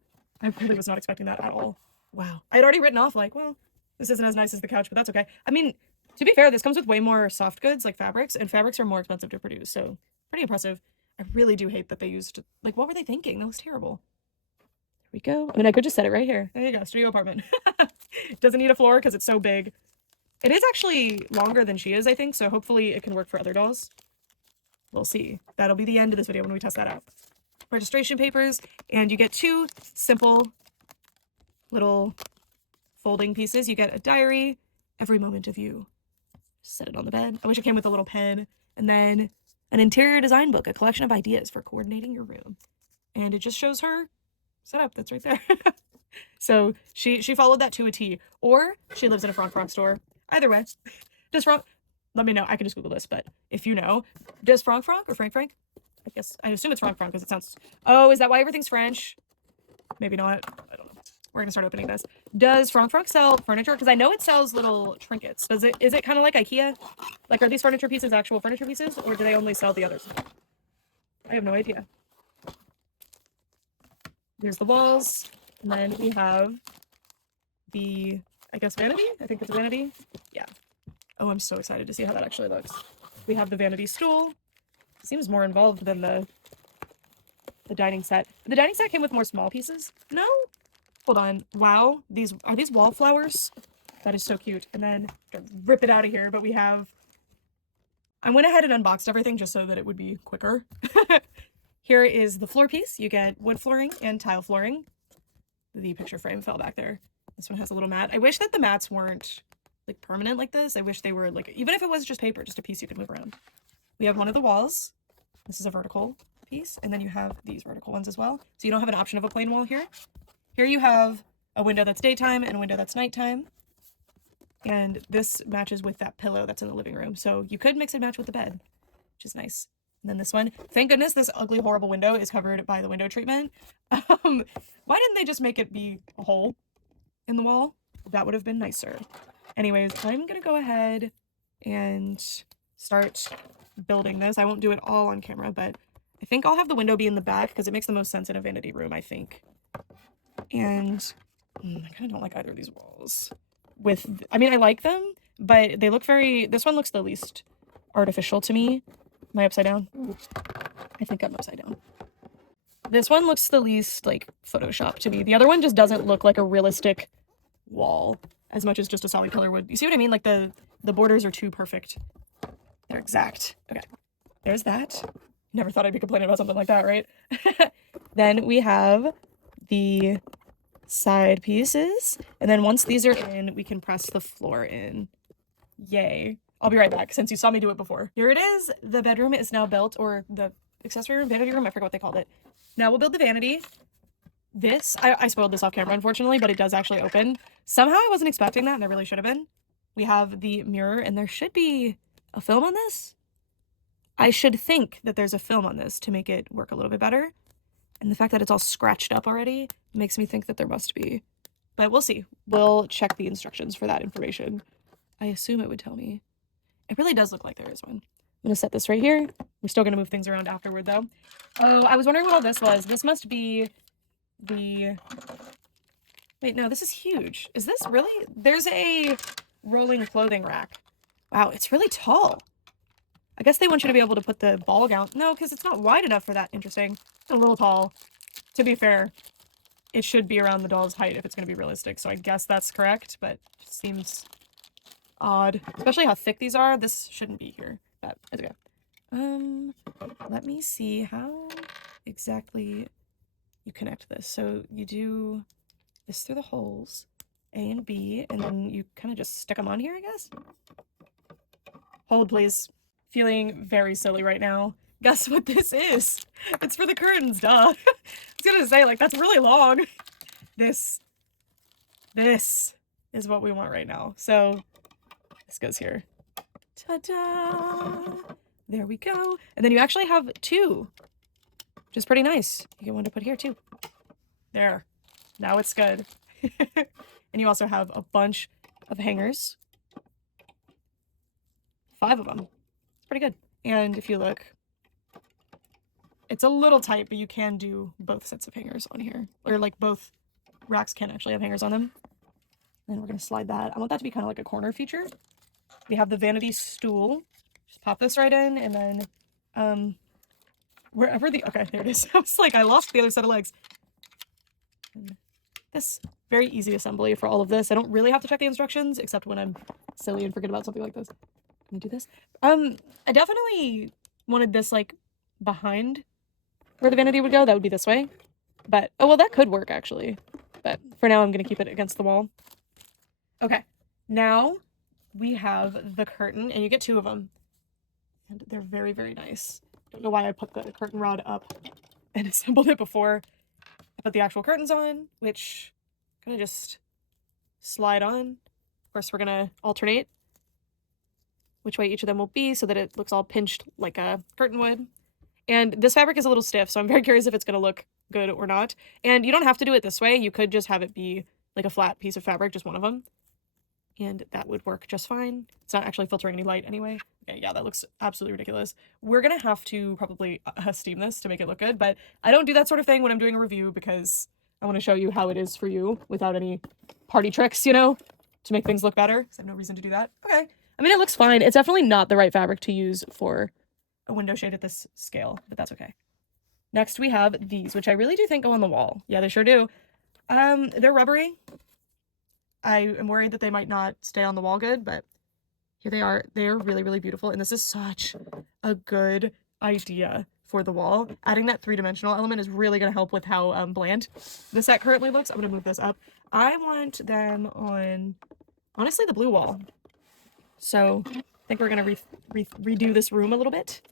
I really was not expecting that at all. Wow. I had already written off like, well, this isn't as nice as the couch, but that's okay. I mean, to be fair, this comes with way more soft goods like fabrics, and fabrics are more expensive to produce, so pretty impressive. I really do hate that they used, like, what were they thinking? That was terrible. There we go. I mean, I could just set it right here. There you go, studio apartment. Doesn't need a floor because it's so big. It is actually longer than she is, I think, so hopefully it can work for other dolls. We'll see. That'll be the end of this video when we test that out. Registration papers, and you get 2 simple little folding pieces. You get a diary, every moment of you. Set it on the bed. I wish it came with a little pen. And then an interior design book, a collection of ideas for coordinating your room. And it just shows her setup. That's right there. So she followed that to a T. Or she lives in a Francfranc store. Either way. Does let me know. I can just Google this, but if you know, does Francfranc or Francfranc? I assume it's Francfranc because it sounds... Oh, is that why everything's French? Maybe not. I don't know. We're gonna start opening this. Does Francfranc sell furniture? Because I know it sells little trinkets. Is it kind of like IKEA? Like, are these furniture pieces actual furniture pieces, or do they only sell the others? I have no idea. Here's the walls, and then we have the, I guess, vanity? I think it's a vanity. Yeah. Oh, I'm so excited to see how that actually looks. We have the vanity stool. Seems more involved than the dining set. The dining set came with more small pieces. No? Hold on. Wow. Are these wallflowers? That is so cute. And then rip it out of here, but we have... I went ahead and unboxed everything just so that it would be quicker. Here is the floor piece. You get wood flooring and tile flooring. The picture frame fell back there. This one has a little mat. I wish that the mats weren't like permanent like this. I wish they were like, even if it was just paper, just a piece you could move around. We have one of the walls. This is a vertical piece. And then you have these vertical ones as well. So you don't have an option of a plain wall here. Here you have a window that's daytime and a window that's nighttime. And this matches with that pillow that's in the living room. So you could mix and match with the bed, which is nice. And then this one, thank goodness this ugly, horrible window is covered by the window treatment. Why didn't they just make it be a hole in the wall? That would have been nicer. Anyways, I'm gonna go ahead and start building this. I won't do it all on camera, but I think I'll have the window be in the back because it makes the most sense in a vanity room, I think. And I kind of don't like either of these walls. I mean, I like them, but they look this one looks the least artificial to me. Am I upside down? I think I'm upside down. This one looks the least, like, Photoshop to me. The other one just doesn't look like a realistic wall as much as just a solid color would. You see what I mean? Like, the borders are too perfect. They're exact. Okay. There's that. Never thought I'd be complaining about something like that, right? Then we have the side pieces. And then once these are in, we can press the floor in. Yay. I'll be right back since you saw me do it before. Here it is. The bedroom is now built, or the accessory room, vanity room, I forgot what they called it. Now we'll build the vanity. This, I spoiled this off camera, unfortunately, but it does actually open. Somehow I wasn't expecting that, and I really should have been. We have the mirror, and there should be a film on this. I should think that there's a film on this to make it work a little bit better. And the fact that it's all scratched up already makes me think that there must be. But we'll see. We'll check the instructions for that information. I assume it would tell me. It really does look like there is one. I'm going to set this right here. We're still going to move things around afterward, though. Oh, I was wondering what all this was. This must be the... Wait, no, this is huge. Is this really... There's a rolling clothing rack. Wow, it's really tall. I guess they want you to be able to put the ball gown... No, because it's not wide enough for that. Interesting. It's a little tall. To be fair, it should be around the doll's height if it's going to be realistic, so I guess that's correct, but it just seems odd. Especially how thick these are. This shouldn't be here. But it's okay. Let me see how exactly you connect this. So you do this through the holes, A and B, and then you kind of just stick them on here, I guess. Hold, please. Feeling very silly right now. Guess what this is? It's for the curtains, duh. I was gonna say, like, that's really long. This is what we want right now. So this goes here. Ta-da! There we go. And then you actually have two, which is pretty nice. You get one to put here too. There. Now it's good. And you also have a bunch of hangers 5 of them. It's pretty good. And if you look, it's a little tight, but you can do both sets of hangers on here. Or like both racks can actually have hangers on them. And we're going to slide that. I want that to be kind of like a corner feature. We have the vanity stool. Just pop this right in, and then wherever the, okay, there it is. I was like, I lost the other set of legs. And this, very easy assembly for all of this. I don't really have to check the instructions, except when I'm silly and forget about something like this. Can I do this? I definitely wanted this like behind where the vanity would go. That would be this way. But, oh, well, that could work actually. But for now, I'm going to keep it against the wall. Okay, now we have the curtain, and you get 2 of them. And they're very, very nice. Don't know why I put the curtain rod up and assembled it before I put the actual curtains on, which kind of just slide on. Of course, we're going to alternate which way each of them will be so that it looks all pinched like a curtain would. And this fabric is a little stiff, so I'm very curious if it's going to look good or not. And you don't have to do it this way. You could just have it be like a flat piece of fabric, just one of them. And that would work just fine. It's not actually filtering any light anyway. Okay, yeah, that looks absolutely ridiculous. We're gonna have to probably steam this to make it look good, but I don't do that sort of thing when I'm doing a review because I want to show you how it is for you without any party tricks, you know, to make things look better. So I have no reason to do that. Okay. I mean, it looks fine. It's definitely not the right fabric to use for a window shade at this scale, but that's okay. Next, we have these, which I really do think go on the wall. Yeah, they sure do. They're rubbery. I am worried that they might not stay on the wall good, but here they are. They are really, really beautiful. And this is such a good idea for the wall. Adding that 3-dimensional element is really going to help with how bland the set currently looks. I'm going to move this up. I want them on, honestly, the blue wall. So I think we're going to redo this room a little bit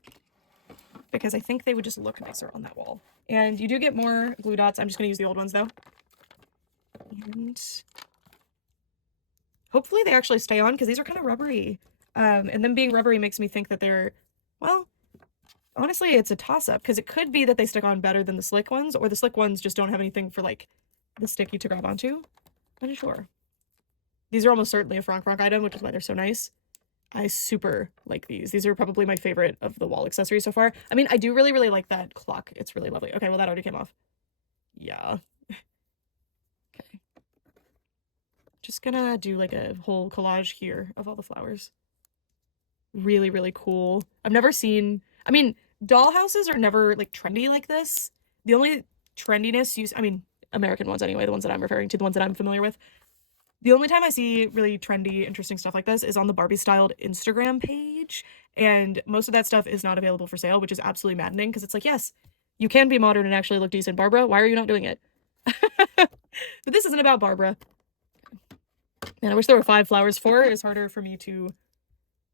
because I think they would just look nicer on that wall. And you do get more glue dots. I'm just going to use the old ones though. And hopefully they actually stay on because these are kind of rubbery. And them being rubbery makes me think that they're, well, honestly, it's a toss-up because it could be that they stick on better than the slick ones, or the slick ones just don't have anything for like the sticky to grab onto. I'm not sure. These are almost certainly a Francfranc item, which is why they're so nice. I super like these. These are probably my favorite of the wall accessories so far. I mean, I do really, really like that clock. It's really lovely. Okay, well, that already came off. Yeah. Okay. Just gonna do like a whole collage here of all the flowers. Really, really cool. I've never seen, I mean, dollhouses are never like trendy like this. The only trendiness I mean, American ones anyway, the ones that I'm referring to, the ones that I'm familiar with. The only time I see really trendy, interesting stuff like this is on the Barbie styled Instagram page. And most of that stuff is not available for sale, which is absolutely maddening because it's like, yes, you can be modern and actually look decent. Barbara, why are you not doing it? But this isn't about Barbara. And I wish there were 5 flowers. 4 is harder for me to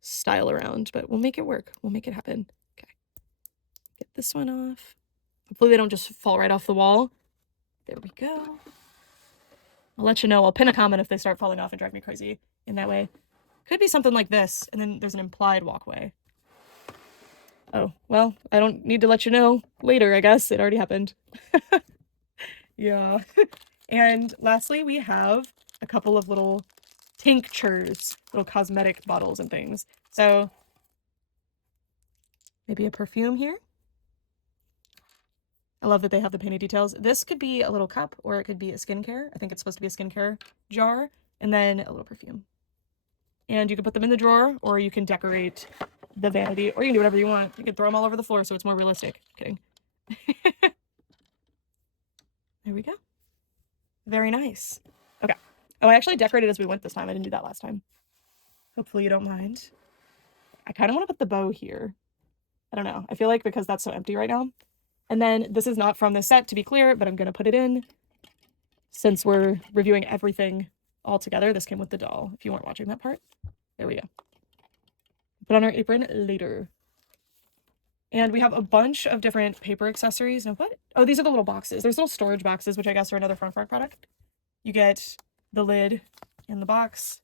style around, but we'll make it work. We'll make it happen. Okay. Get this one off. Hopefully they don't just fall right off the wall. There we go. I'll let you know. I'll pin a comment if they start falling off and drive me crazy in that way. Could be something like this, and then there's an implied walkway. Oh, well, I don't need to let you know later, I guess. It already happened. Yeah. And lastly, we have a couple of little tinctures, little cosmetic bottles and things. So maybe a perfume here. I love that they have the painted details. This could be a little cup or it could be a skincare. I think it's supposed to be a skincare jar, and then a little perfume. And you can put them in the drawer, or you can decorate the vanity, or you can do whatever you want. You can throw them all over the floor so it's more realistic. Kidding. There we go. Very nice. Okay. Oh, I actually decorated as we went this time. I didn't do that last time. Hopefully you don't mind. I kind of want to put the bow here. I don't know. I feel like because that's so empty right now. And then this is not from the set, to be clear, but I'm going to put it in since we're reviewing everything all together. This came with the doll, if you weren't watching that part. There we go. Put on our apron later. And we have a bunch of different paper accessories. Now what? Oh, these are the little boxes. There's little storage boxes, which I guess are another Francfranc product. You get the lid in the box.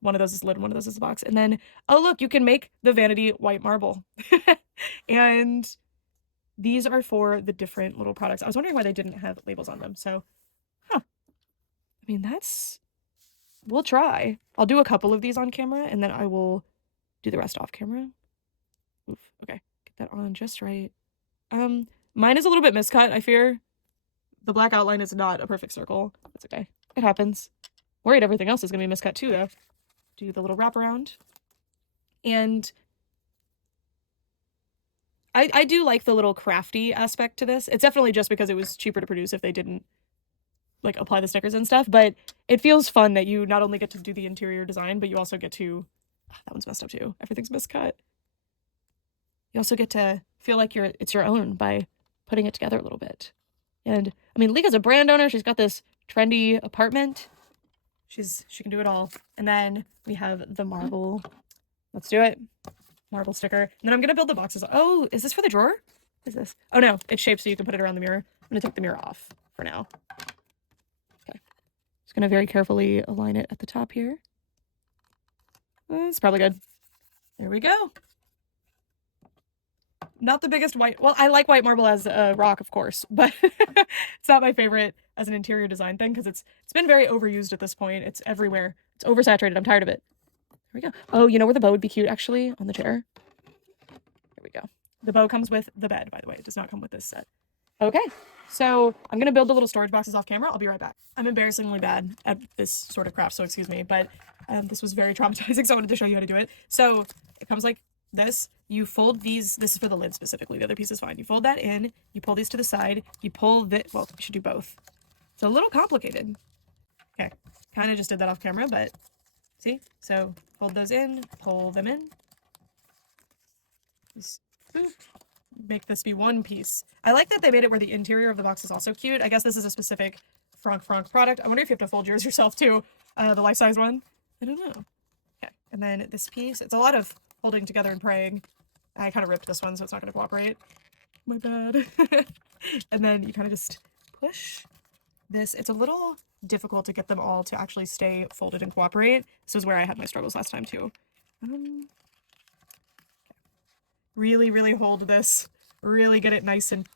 One of those is lid, one of those is the box. And then, oh look, you can make the vanity white marble. And these are for the different little products. I was wondering why they didn't have labels on them. So, I mean, we'll try. I'll do a couple of these on camera and then I will do the rest off camera. Oof, okay, get that on just right. Mine is a little bit miscut, I fear. The black outline is not a perfect circle. That's okay. It happens. Worried everything else is gonna be miscut too, though. Do the little wraparound. And I do like the little crafty aspect to this. It's definitely just because it was cheaper to produce if they didn't like apply the stickers and stuff, but it feels fun that you not only get to do the interior design, but you also get to, that one's messed up too. Everything's miscut. You also get to feel like it's your own by putting it together a little bit. And I mean, Licca's a brand owner. She's got this trendy apartment. She can do it all. And then we have the marble. Let's do it. Marble sticker. And then I'm gonna build the boxes. Oh, is this for the drawer? What is this? Oh no, it's shaped so you can put it around the mirror. I'm gonna take the mirror off for now. Okay. Just gonna very carefully align it at the top here. It's probably good. There we go. Not the biggest white, well, I like white marble as a rock, of course, but it's not my favorite as an interior design thing because it's been very overused at this point. It's everywhere. It's oversaturated. I'm tired of it. There we go. Oh, you know where the bow would be cute, actually? On the chair. There we go. The bow comes with the bed, by the way. It does not come with this set. Okay, so I'm going to build the little storage boxes off camera. I'll be right back. I'm embarrassingly bad at this sort of craft, so excuse me, but this was very traumatizing, so I wanted to show you how to do it. So it comes like this. You fold these, this is for the lid specifically, the other piece is fine. You fold that in, you pull these to the side, you pull the, well, you should do both. It's a little complicated. Okay, kind of just did that off camera, but see? So fold those in, pull them in. Just, boop. Make this be one piece. I like that they made it where the interior of the box is also cute. I guess this is a specific Francfranc product. I wonder if you have to fold yours yourself too, the life-size one. I don't know. Okay, and then this piece, it's a lot of holding together and praying. I kind of ripped this one, so it's not going to cooperate. My bad. And then you kind of just push this. It's a little difficult to get them all to actually stay folded and cooperate. This was where I had my struggles last time too. Really, really hold this. Really get it nice and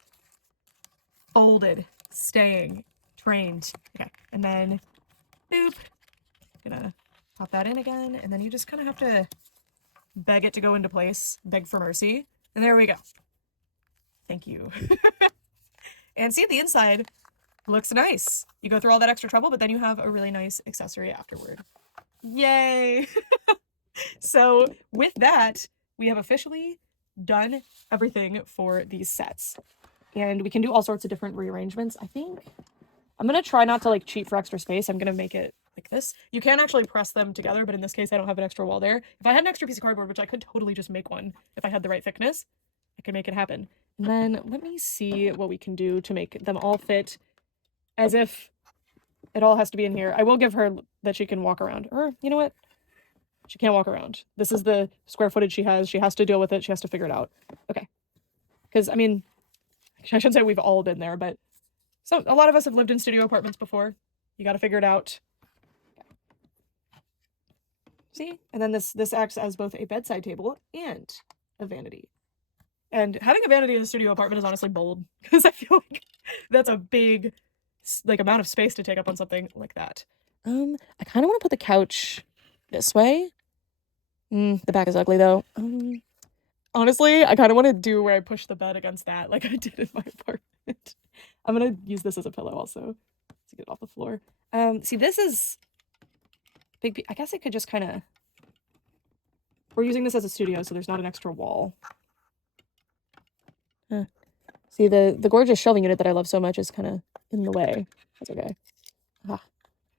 folded, staying, trained. Okay, and then, boop. Gonna pop that in again, and then you just kind of have to beg it to go into place, beg for mercy, and there we go. Thank you. And see, the inside looks nice. You go through all that extra trouble, but then you have a really nice accessory afterward. Yay! So with that, we have officially done everything for these sets, and we can do all sorts of different rearrangements. I think I'm gonna try not to like cheat for extra space. I'm gonna make it like this. You can actually press them together, but in this case I don't have an extra wall there. If I had an extra piece of cardboard, which I could totally just make one if I had the right thickness, I could make it happen. And then let me see what we can do to make them all fit as if it all has to be in here. I will give her that she can walk around, or you know what, she can't walk around. This is the square footage she has. She has to deal with it. She has to figure it out. Okay. Because, I mean, I shouldn't say we've all been there, but so a lot of us have lived in studio apartments before. You got to figure it out. See? And then this acts as both a bedside table and a vanity. And having a vanity in a studio apartment is honestly bold, because I feel like that's a big like amount of space to take up on something like that. I kind of want to put the couch this way. The back is ugly though. Honestly, I kind of want to do where I push the bed against that, like I did in my apartment. I'm gonna use this as a pillow also to get it off the floor. See, this is big. I guess I could just kind of. We're using this as a studio, so there's not an extra wall. See, the gorgeous shelving unit that I love so much is kind of in the way. That's okay.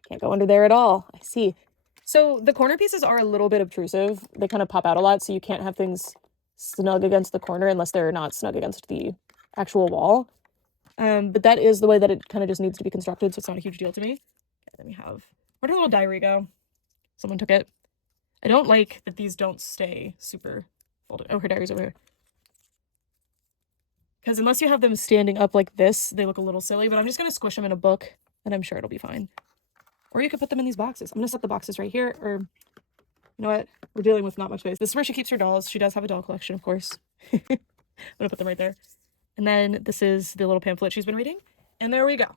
Can't go under there at all. I see. So the corner pieces are a little bit obtrusive. They kind of pop out a lot, so you can't have things snug against the corner unless they're not snug against the actual wall. But that is the way that it kind of just needs to be constructed, so it's not a huge deal to me. Okay, then we have, where'd her little diary go? Someone took it. I don't like that these don't stay super folded. Oh, her diary's over here. Because unless you have them standing up like this, they look a little silly, but I'm just going to squish them in a book, and I'm sure it'll be fine. Or you could put them in these boxes. I'm going to set the boxes right here, or, you know what? We're dealing with not much space. This is where she keeps her dolls. She does have a doll collection, of course. I'm going to put them right there. And then this is the little pamphlet she's been reading. And there we go.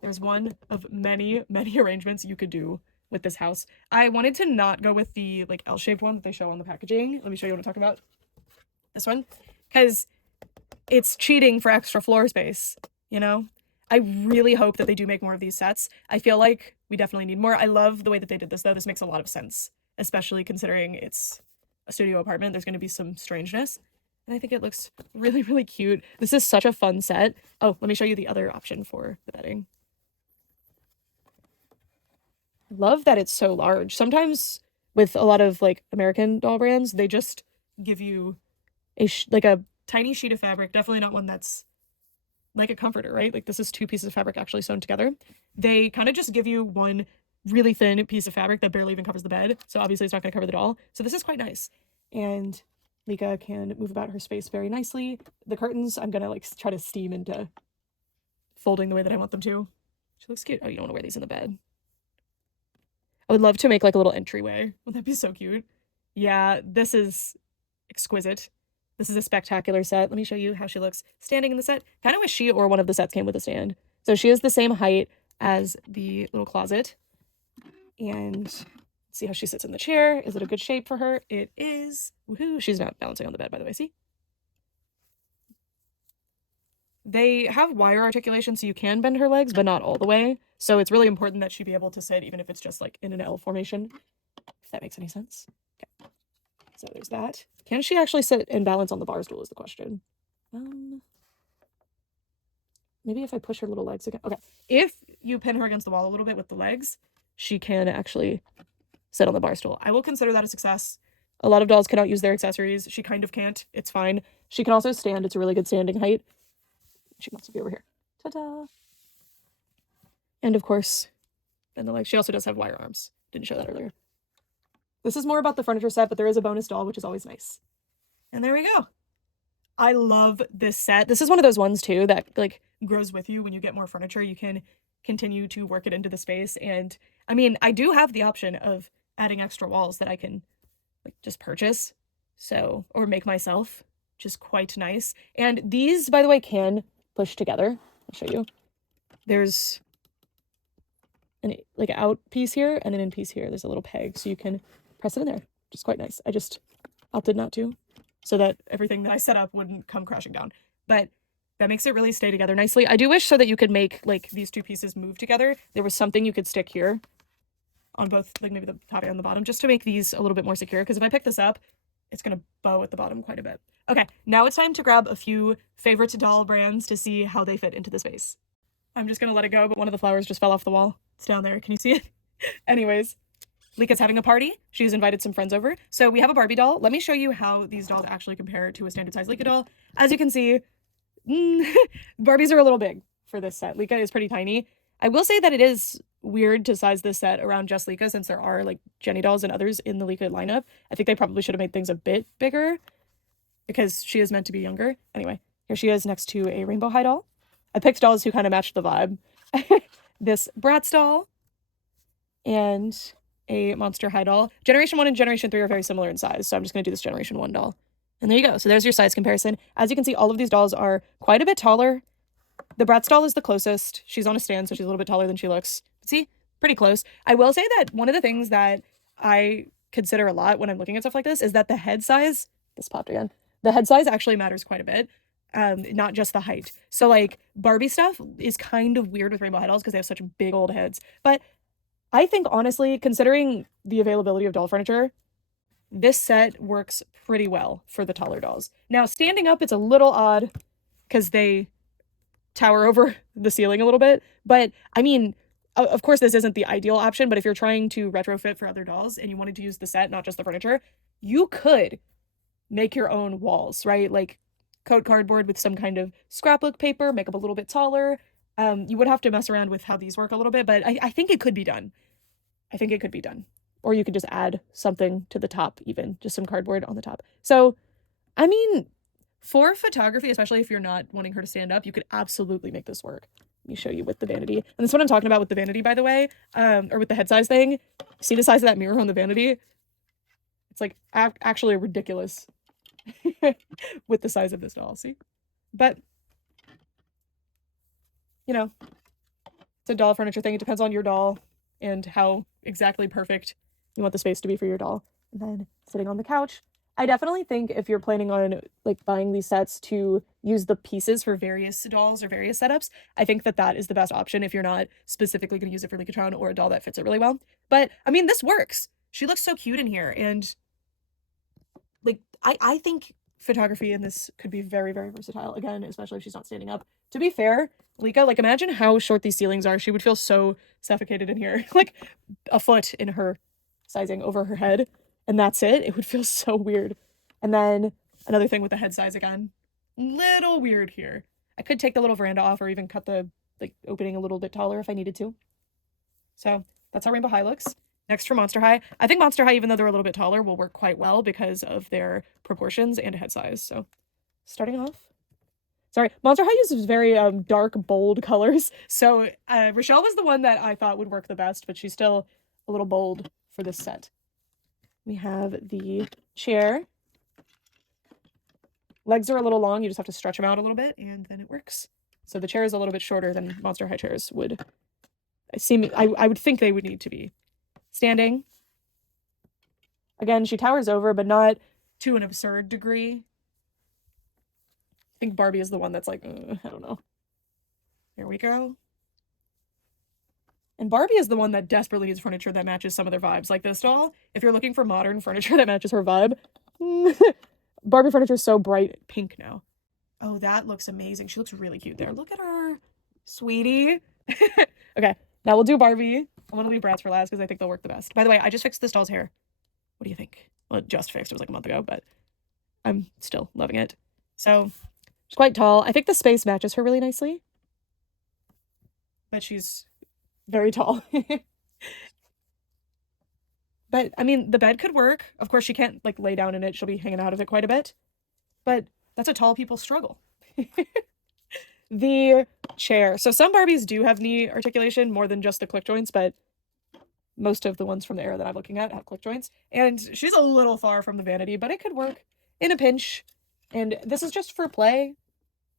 There's one of many, many arrangements you could do with this house. I wanted to not go with the like L-shaped one that they show on the packaging. Let me show you what I'm talking about. This one, because it's cheating for extra floor space, you know? I really hope that they do make more of these sets. I feel like we definitely need more. I love the way that they did this, though. This makes a lot of sense, especially considering it's a studio apartment. There's going to be some strangeness. And I think it looks really, really cute. This is such a fun set. Oh, let me show you the other option for the bedding. Love that it's so large. Sometimes with a lot of like American doll brands, they just give you like a tiny sheet of fabric, definitely not one that's like a comforter, right? Like this is 2 pieces of fabric actually sewn together. They kind of just give you one really thin piece of fabric that barely even covers the bed. So obviously it's not going to cover the doll. So this is quite nice. And Licca can move about her space very nicely. The curtains, I'm going to like try to steam into folding the way that I want them to. She looks cute. Oh, you don't want to wear these in the bed. I would love to make like a little entryway. Wouldn't that be so cute? Yeah, this is exquisite. This is a spectacular set. Let me show you how she looks standing in the set. Kind of wish she or one of the sets came with a stand. So she is the same height as the little closet. And see how she sits in the chair. Is it a good shape for her? It is. Woohoo. She's not balancing on the bed, by the way. See? They have wire articulation, so you can bend her legs, but not all the way. So it's really important that she be able to sit, even if it's just like in an L formation, if that makes any sense. Okay. So there's that. Can she actually sit and balance on the bar stool is the question. Maybe if I push her little legs again. Okay. If you pin her against the wall a little bit with the legs, she can actually sit on the bar stool. I will consider that a success. A lot of dolls cannot use their accessories. She kind of can't. It's fine. She can also stand. It's a really good standing height. She wants to be over here. Ta-da! And of course, and the legs. She also does have wire arms. Didn't show that earlier. This is more about the furniture set, but there is a bonus doll, which is always nice. And there we go. I love this set. This is one of those ones too that like grows with you when you get more furniture. You can continue to work it into the space. And I mean, I do have the option of adding extra walls that I can like just purchase. So, or make myself, which is quite nice. And these, by the way, can push together. I'll show you. There's an like out piece here and an in piece here. There's a little peg, so you can press it in there, which is quite nice. I just opted not to, so that everything that I set up wouldn't come crashing down. But that makes it really stay together nicely. I do wish so that you could make like these 2 pieces move together. There was something you could stick here on both, like maybe the top and the bottom, just to make these a little bit more secure. Because if I pick this up, it's going to bow at the bottom quite a bit. Okay, now it's time to grab a few favorite doll brands to see how they fit into the space. I'm just going to let it go, but one of the flowers just fell off the wall. It's down there. Can you see it? Anyways, Licca's having a party. She's invited some friends over. So we have a Barbie doll. Let me show you how these dolls actually compare to a standard size Licca doll. As you can see, Barbies are a little big for this set. Licca is pretty tiny. I will say that it is weird to size this set around just Licca since there are like Jenny dolls and others in the Licca lineup. I think they probably should have made things a bit bigger because she is meant to be younger. Anyway, here she is next to a rainbow high doll. I picked dolls who kind of matched the vibe. This Bratz doll and a monster high doll. Generation 1 and Generation 3 are very similar in size, so I'm just going to do this Generation 1 doll. And there you go. So there's your size comparison. As you can see, all of these dolls are quite a bit taller. The Bratz doll is the closest. She's on a stand, so she's a little bit taller than she looks. See? Pretty close. I will say that one of the things that I consider a lot when I'm looking at stuff like this is that the head size, this popped again, the head size actually matters quite a bit. Not just the height. So like Barbie stuff is kind of weird with rainbow head dolls because they have such big old heads. But I think honestly, considering the availability of doll furniture, this set works pretty well for the taller dolls. Now standing up, it's a little odd because they tower over the ceiling a little bit. But I mean, of course this isn't the ideal option, but if you're trying to retrofit for other dolls and you wanted to use the set, not just the furniture, you could make your own walls, right? Like coat cardboard with some kind of scrapbook paper, make them a little bit taller. You would have to mess around with how these work a little bit, but I think it could be done. I think it could be done. Or you could just add something to the top even, just some cardboard on the top. So, I mean, for photography, especially if you're not wanting her to stand up, you could absolutely make this work. Let me show you with the vanity. And this is what I'm talking about with the vanity, by the way, or with the head size thing. See the size of that mirror on the vanity? It's like actually ridiculous. With the size of this doll, see? But, you know, it's a doll furniture thing. It depends on your doll and how exactly perfect you want the space to be for your doll. And then sitting on the couch. I definitely think if you're planning on like buying these sets to use the pieces for various dolls or various setups, I think that that is the best option if you're not specifically going to use it for Licca-Chan or a doll that fits it really well. But I mean, this works. She looks so cute in here, and like I think photography in this could be very, very versatile, again, especially if she's not standing up. To be fair, Licca, like imagine how short these ceilings are. She would feel so suffocated in here. Like a foot in her sizing over her head, and that's it. It would feel so weird. And then another thing with the head size again, little weird here. I could take the little veranda off or even cut the like opening a little bit taller if I needed to. So that's how Rainbow High looks. Next for Monster High. I think Monster High, even though they're a little bit taller, will work quite well because of their proportions and head size. So starting off. Sorry, Monster High uses very dark, bold colors. So Rochelle was the one that I thought would work the best, but she's still a little bold for this set. We have the chair. Legs are a little long. You just have to stretch them out a little bit, and then it works. So the chair is a little bit shorter than Monster High chairs would seem. I would think they would need to be. Standing. Again, she towers over, but not to an absurd degree. I think Barbie is the one that's like, I don't know. Here we go. And Barbie is the one that desperately needs furniture that matches some of their vibes. Like this doll, if you're looking for modern furniture that matches her vibe, Barbie furniture is so bright pink now. Oh, that looks amazing. She looks really cute there. Look at her, sweetie. Okay, now we'll do Barbie. I'm gonna leave Bratz for last because I think they'll work the best. By the way, I just fixed this doll's hair. What do you think? Well, it just fixed. It was like a month ago, but I'm still loving it. So she's quite tall. I think the space matches her really nicely. But she's very tall. But I mean, the bed could work. Of course, she can't like lay down in it. She'll be hanging out of it quite a bit. But that's a tall people's struggle. The chair. So some Barbies do have knee articulation more than just the click joints, but most of the ones from the era that I'm looking at have click joints. And she's a little far from the Vanity, but it could work in a pinch. And this is just for play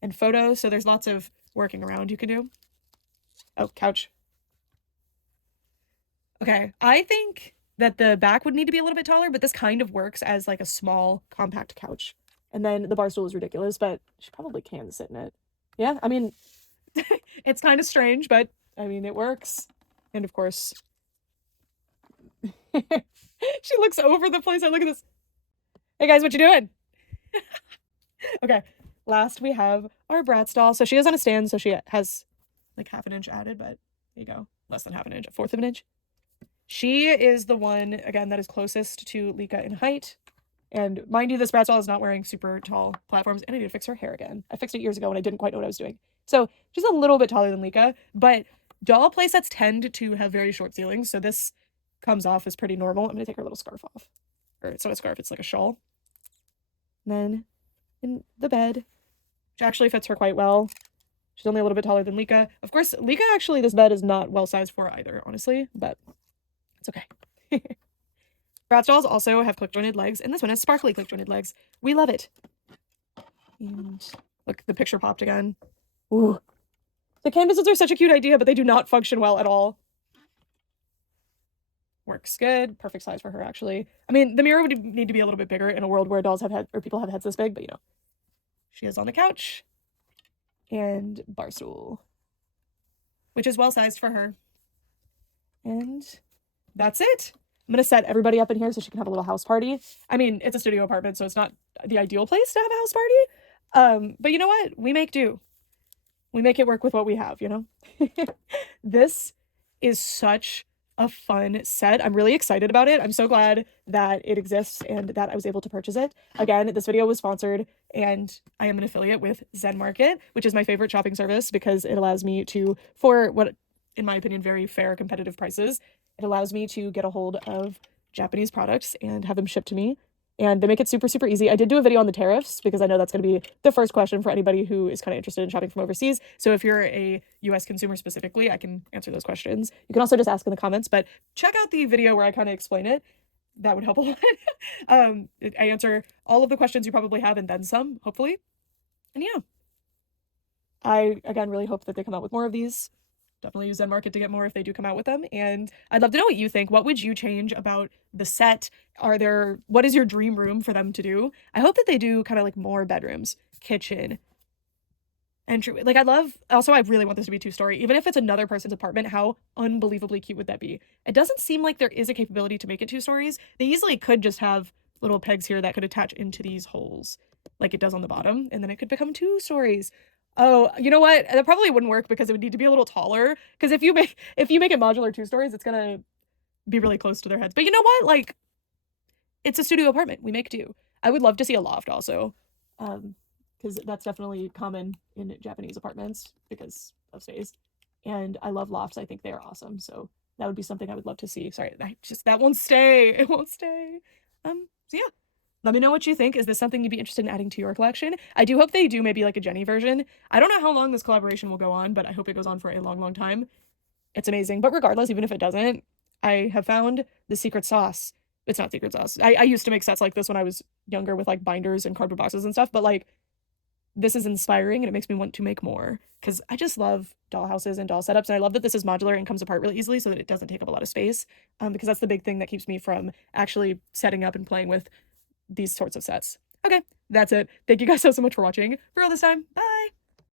and photos, so there's lots of working around you can do. Oh, couch. Okay, I think that the back would need to be a little bit taller, but this kind of works as like a small, compact couch. And then the bar stool is ridiculous, but she probably can sit in it. Yeah, I mean, it's kind of strange, but I mean, it works. And of course, she looks over the place. Look at this. Hey guys, what you doing? Okay, last we have our Bratz doll. So she is on a stand, so she has like half an inch added, but there you go. Less than half an inch, a fourth of an inch. She is the one, again, that is closest to Licca in height. And mind you, this Bratz doll is not wearing super tall platforms, and I need to fix her hair again. I fixed it years ago and I didn't quite know what I was doing. So she's a little bit taller than Licca, but doll playsets tend to have very short ceilings, so this comes off as pretty normal. I'm going to take her little scarf off. Or it's not a scarf, it's like a shawl. And then in the bed, which actually fits her quite well. She's only a little bit taller than Licca. Of course, Licca, actually, this bed is not well sized for either, honestly, but it's okay. Bratz dolls also have click jointed legs, and this one has sparkly click jointed legs. We love it. And look, the picture popped again. Ooh. The canvases are such a cute idea, but they do not function well at all. Works good. Perfect size for her, actually. I mean, the mirror would need to be a little bit bigger in a world where dolls have head or people have heads this big, but you know. She is on the couch. And bar stool, which is well sized for her. And that's it. I'm gonna set everybody up in here so she can have a little house party. I mean, it's a studio apartment, so it's not the ideal place to have a house party. But you know what? We make do. We make it work with what we have, you know? This is such a fun set. I'm really excited about it. I'm so glad that it exists and that I was able to purchase it. Again, this video was sponsored and I am an affiliate with Zenmarket, which is my favorite shopping service because it allows me to, for what, in my opinion, very fair competitive prices, it allows me to get a hold of Japanese products and have them shipped to me. And they make it super, super easy. I did do a video on the tariffs because I know that's going to be the first question for anybody who is kind of interested in shopping from overseas. So if you're a US consumer specifically, I can answer those questions. You can also just ask in the comments, but check out the video where I kind of explain it. That would help a lot. I answer all of the questions you probably have and then some, hopefully. And yeah, I, again, really hope that they come out with more of these definitely use Zenmarket to get more if they do come out with them. And I'd love to know what you think. What would you change about the set? What is your dream room for them to do? I hope that they do kind of like more bedrooms, kitchen, entry. Like I really want this to be 2-story. Even if it's another person's apartment, how unbelievably cute would that be? It doesn't seem like there is a capability to make it 2 stories. They easily could just have little pegs here that could attach into these holes like it does on the bottom, and then it could become 2 stories. Oh, you know what? That probably wouldn't work because it would need to be a little taller. Because if you make it modular 2 stories, it's gonna be really close to their heads. But you know what? Like, it's a studio apartment. We make do. I would love to see a loft also. Because that's definitely common in Japanese apartments because of space. And I love lofts. I think they are awesome. So that would be something I would love to see. Sorry, that won't stay. It won't stay. So yeah. Let me know what you think. Is this something you'd be interested in adding to your collection? I do hope they do maybe like a Jenny version. I don't know how long this collaboration will go on, but I hope it goes on for a long, long time. It's amazing. But regardless, even if it doesn't, I have found the secret sauce. It's not secret sauce. I used to make sets like this when I was younger with like binders and cardboard boxes and stuff, but like this is inspiring and it makes me want to make more because I just love dollhouses and doll setups. And I love that this is modular and comes apart really easily so that it doesn't take up a lot of space. Because that's the big thing that keeps me from actually setting up and playing with these sorts of sets. Okay, that's it. Thank you guys so much for watching. For all this time, bye!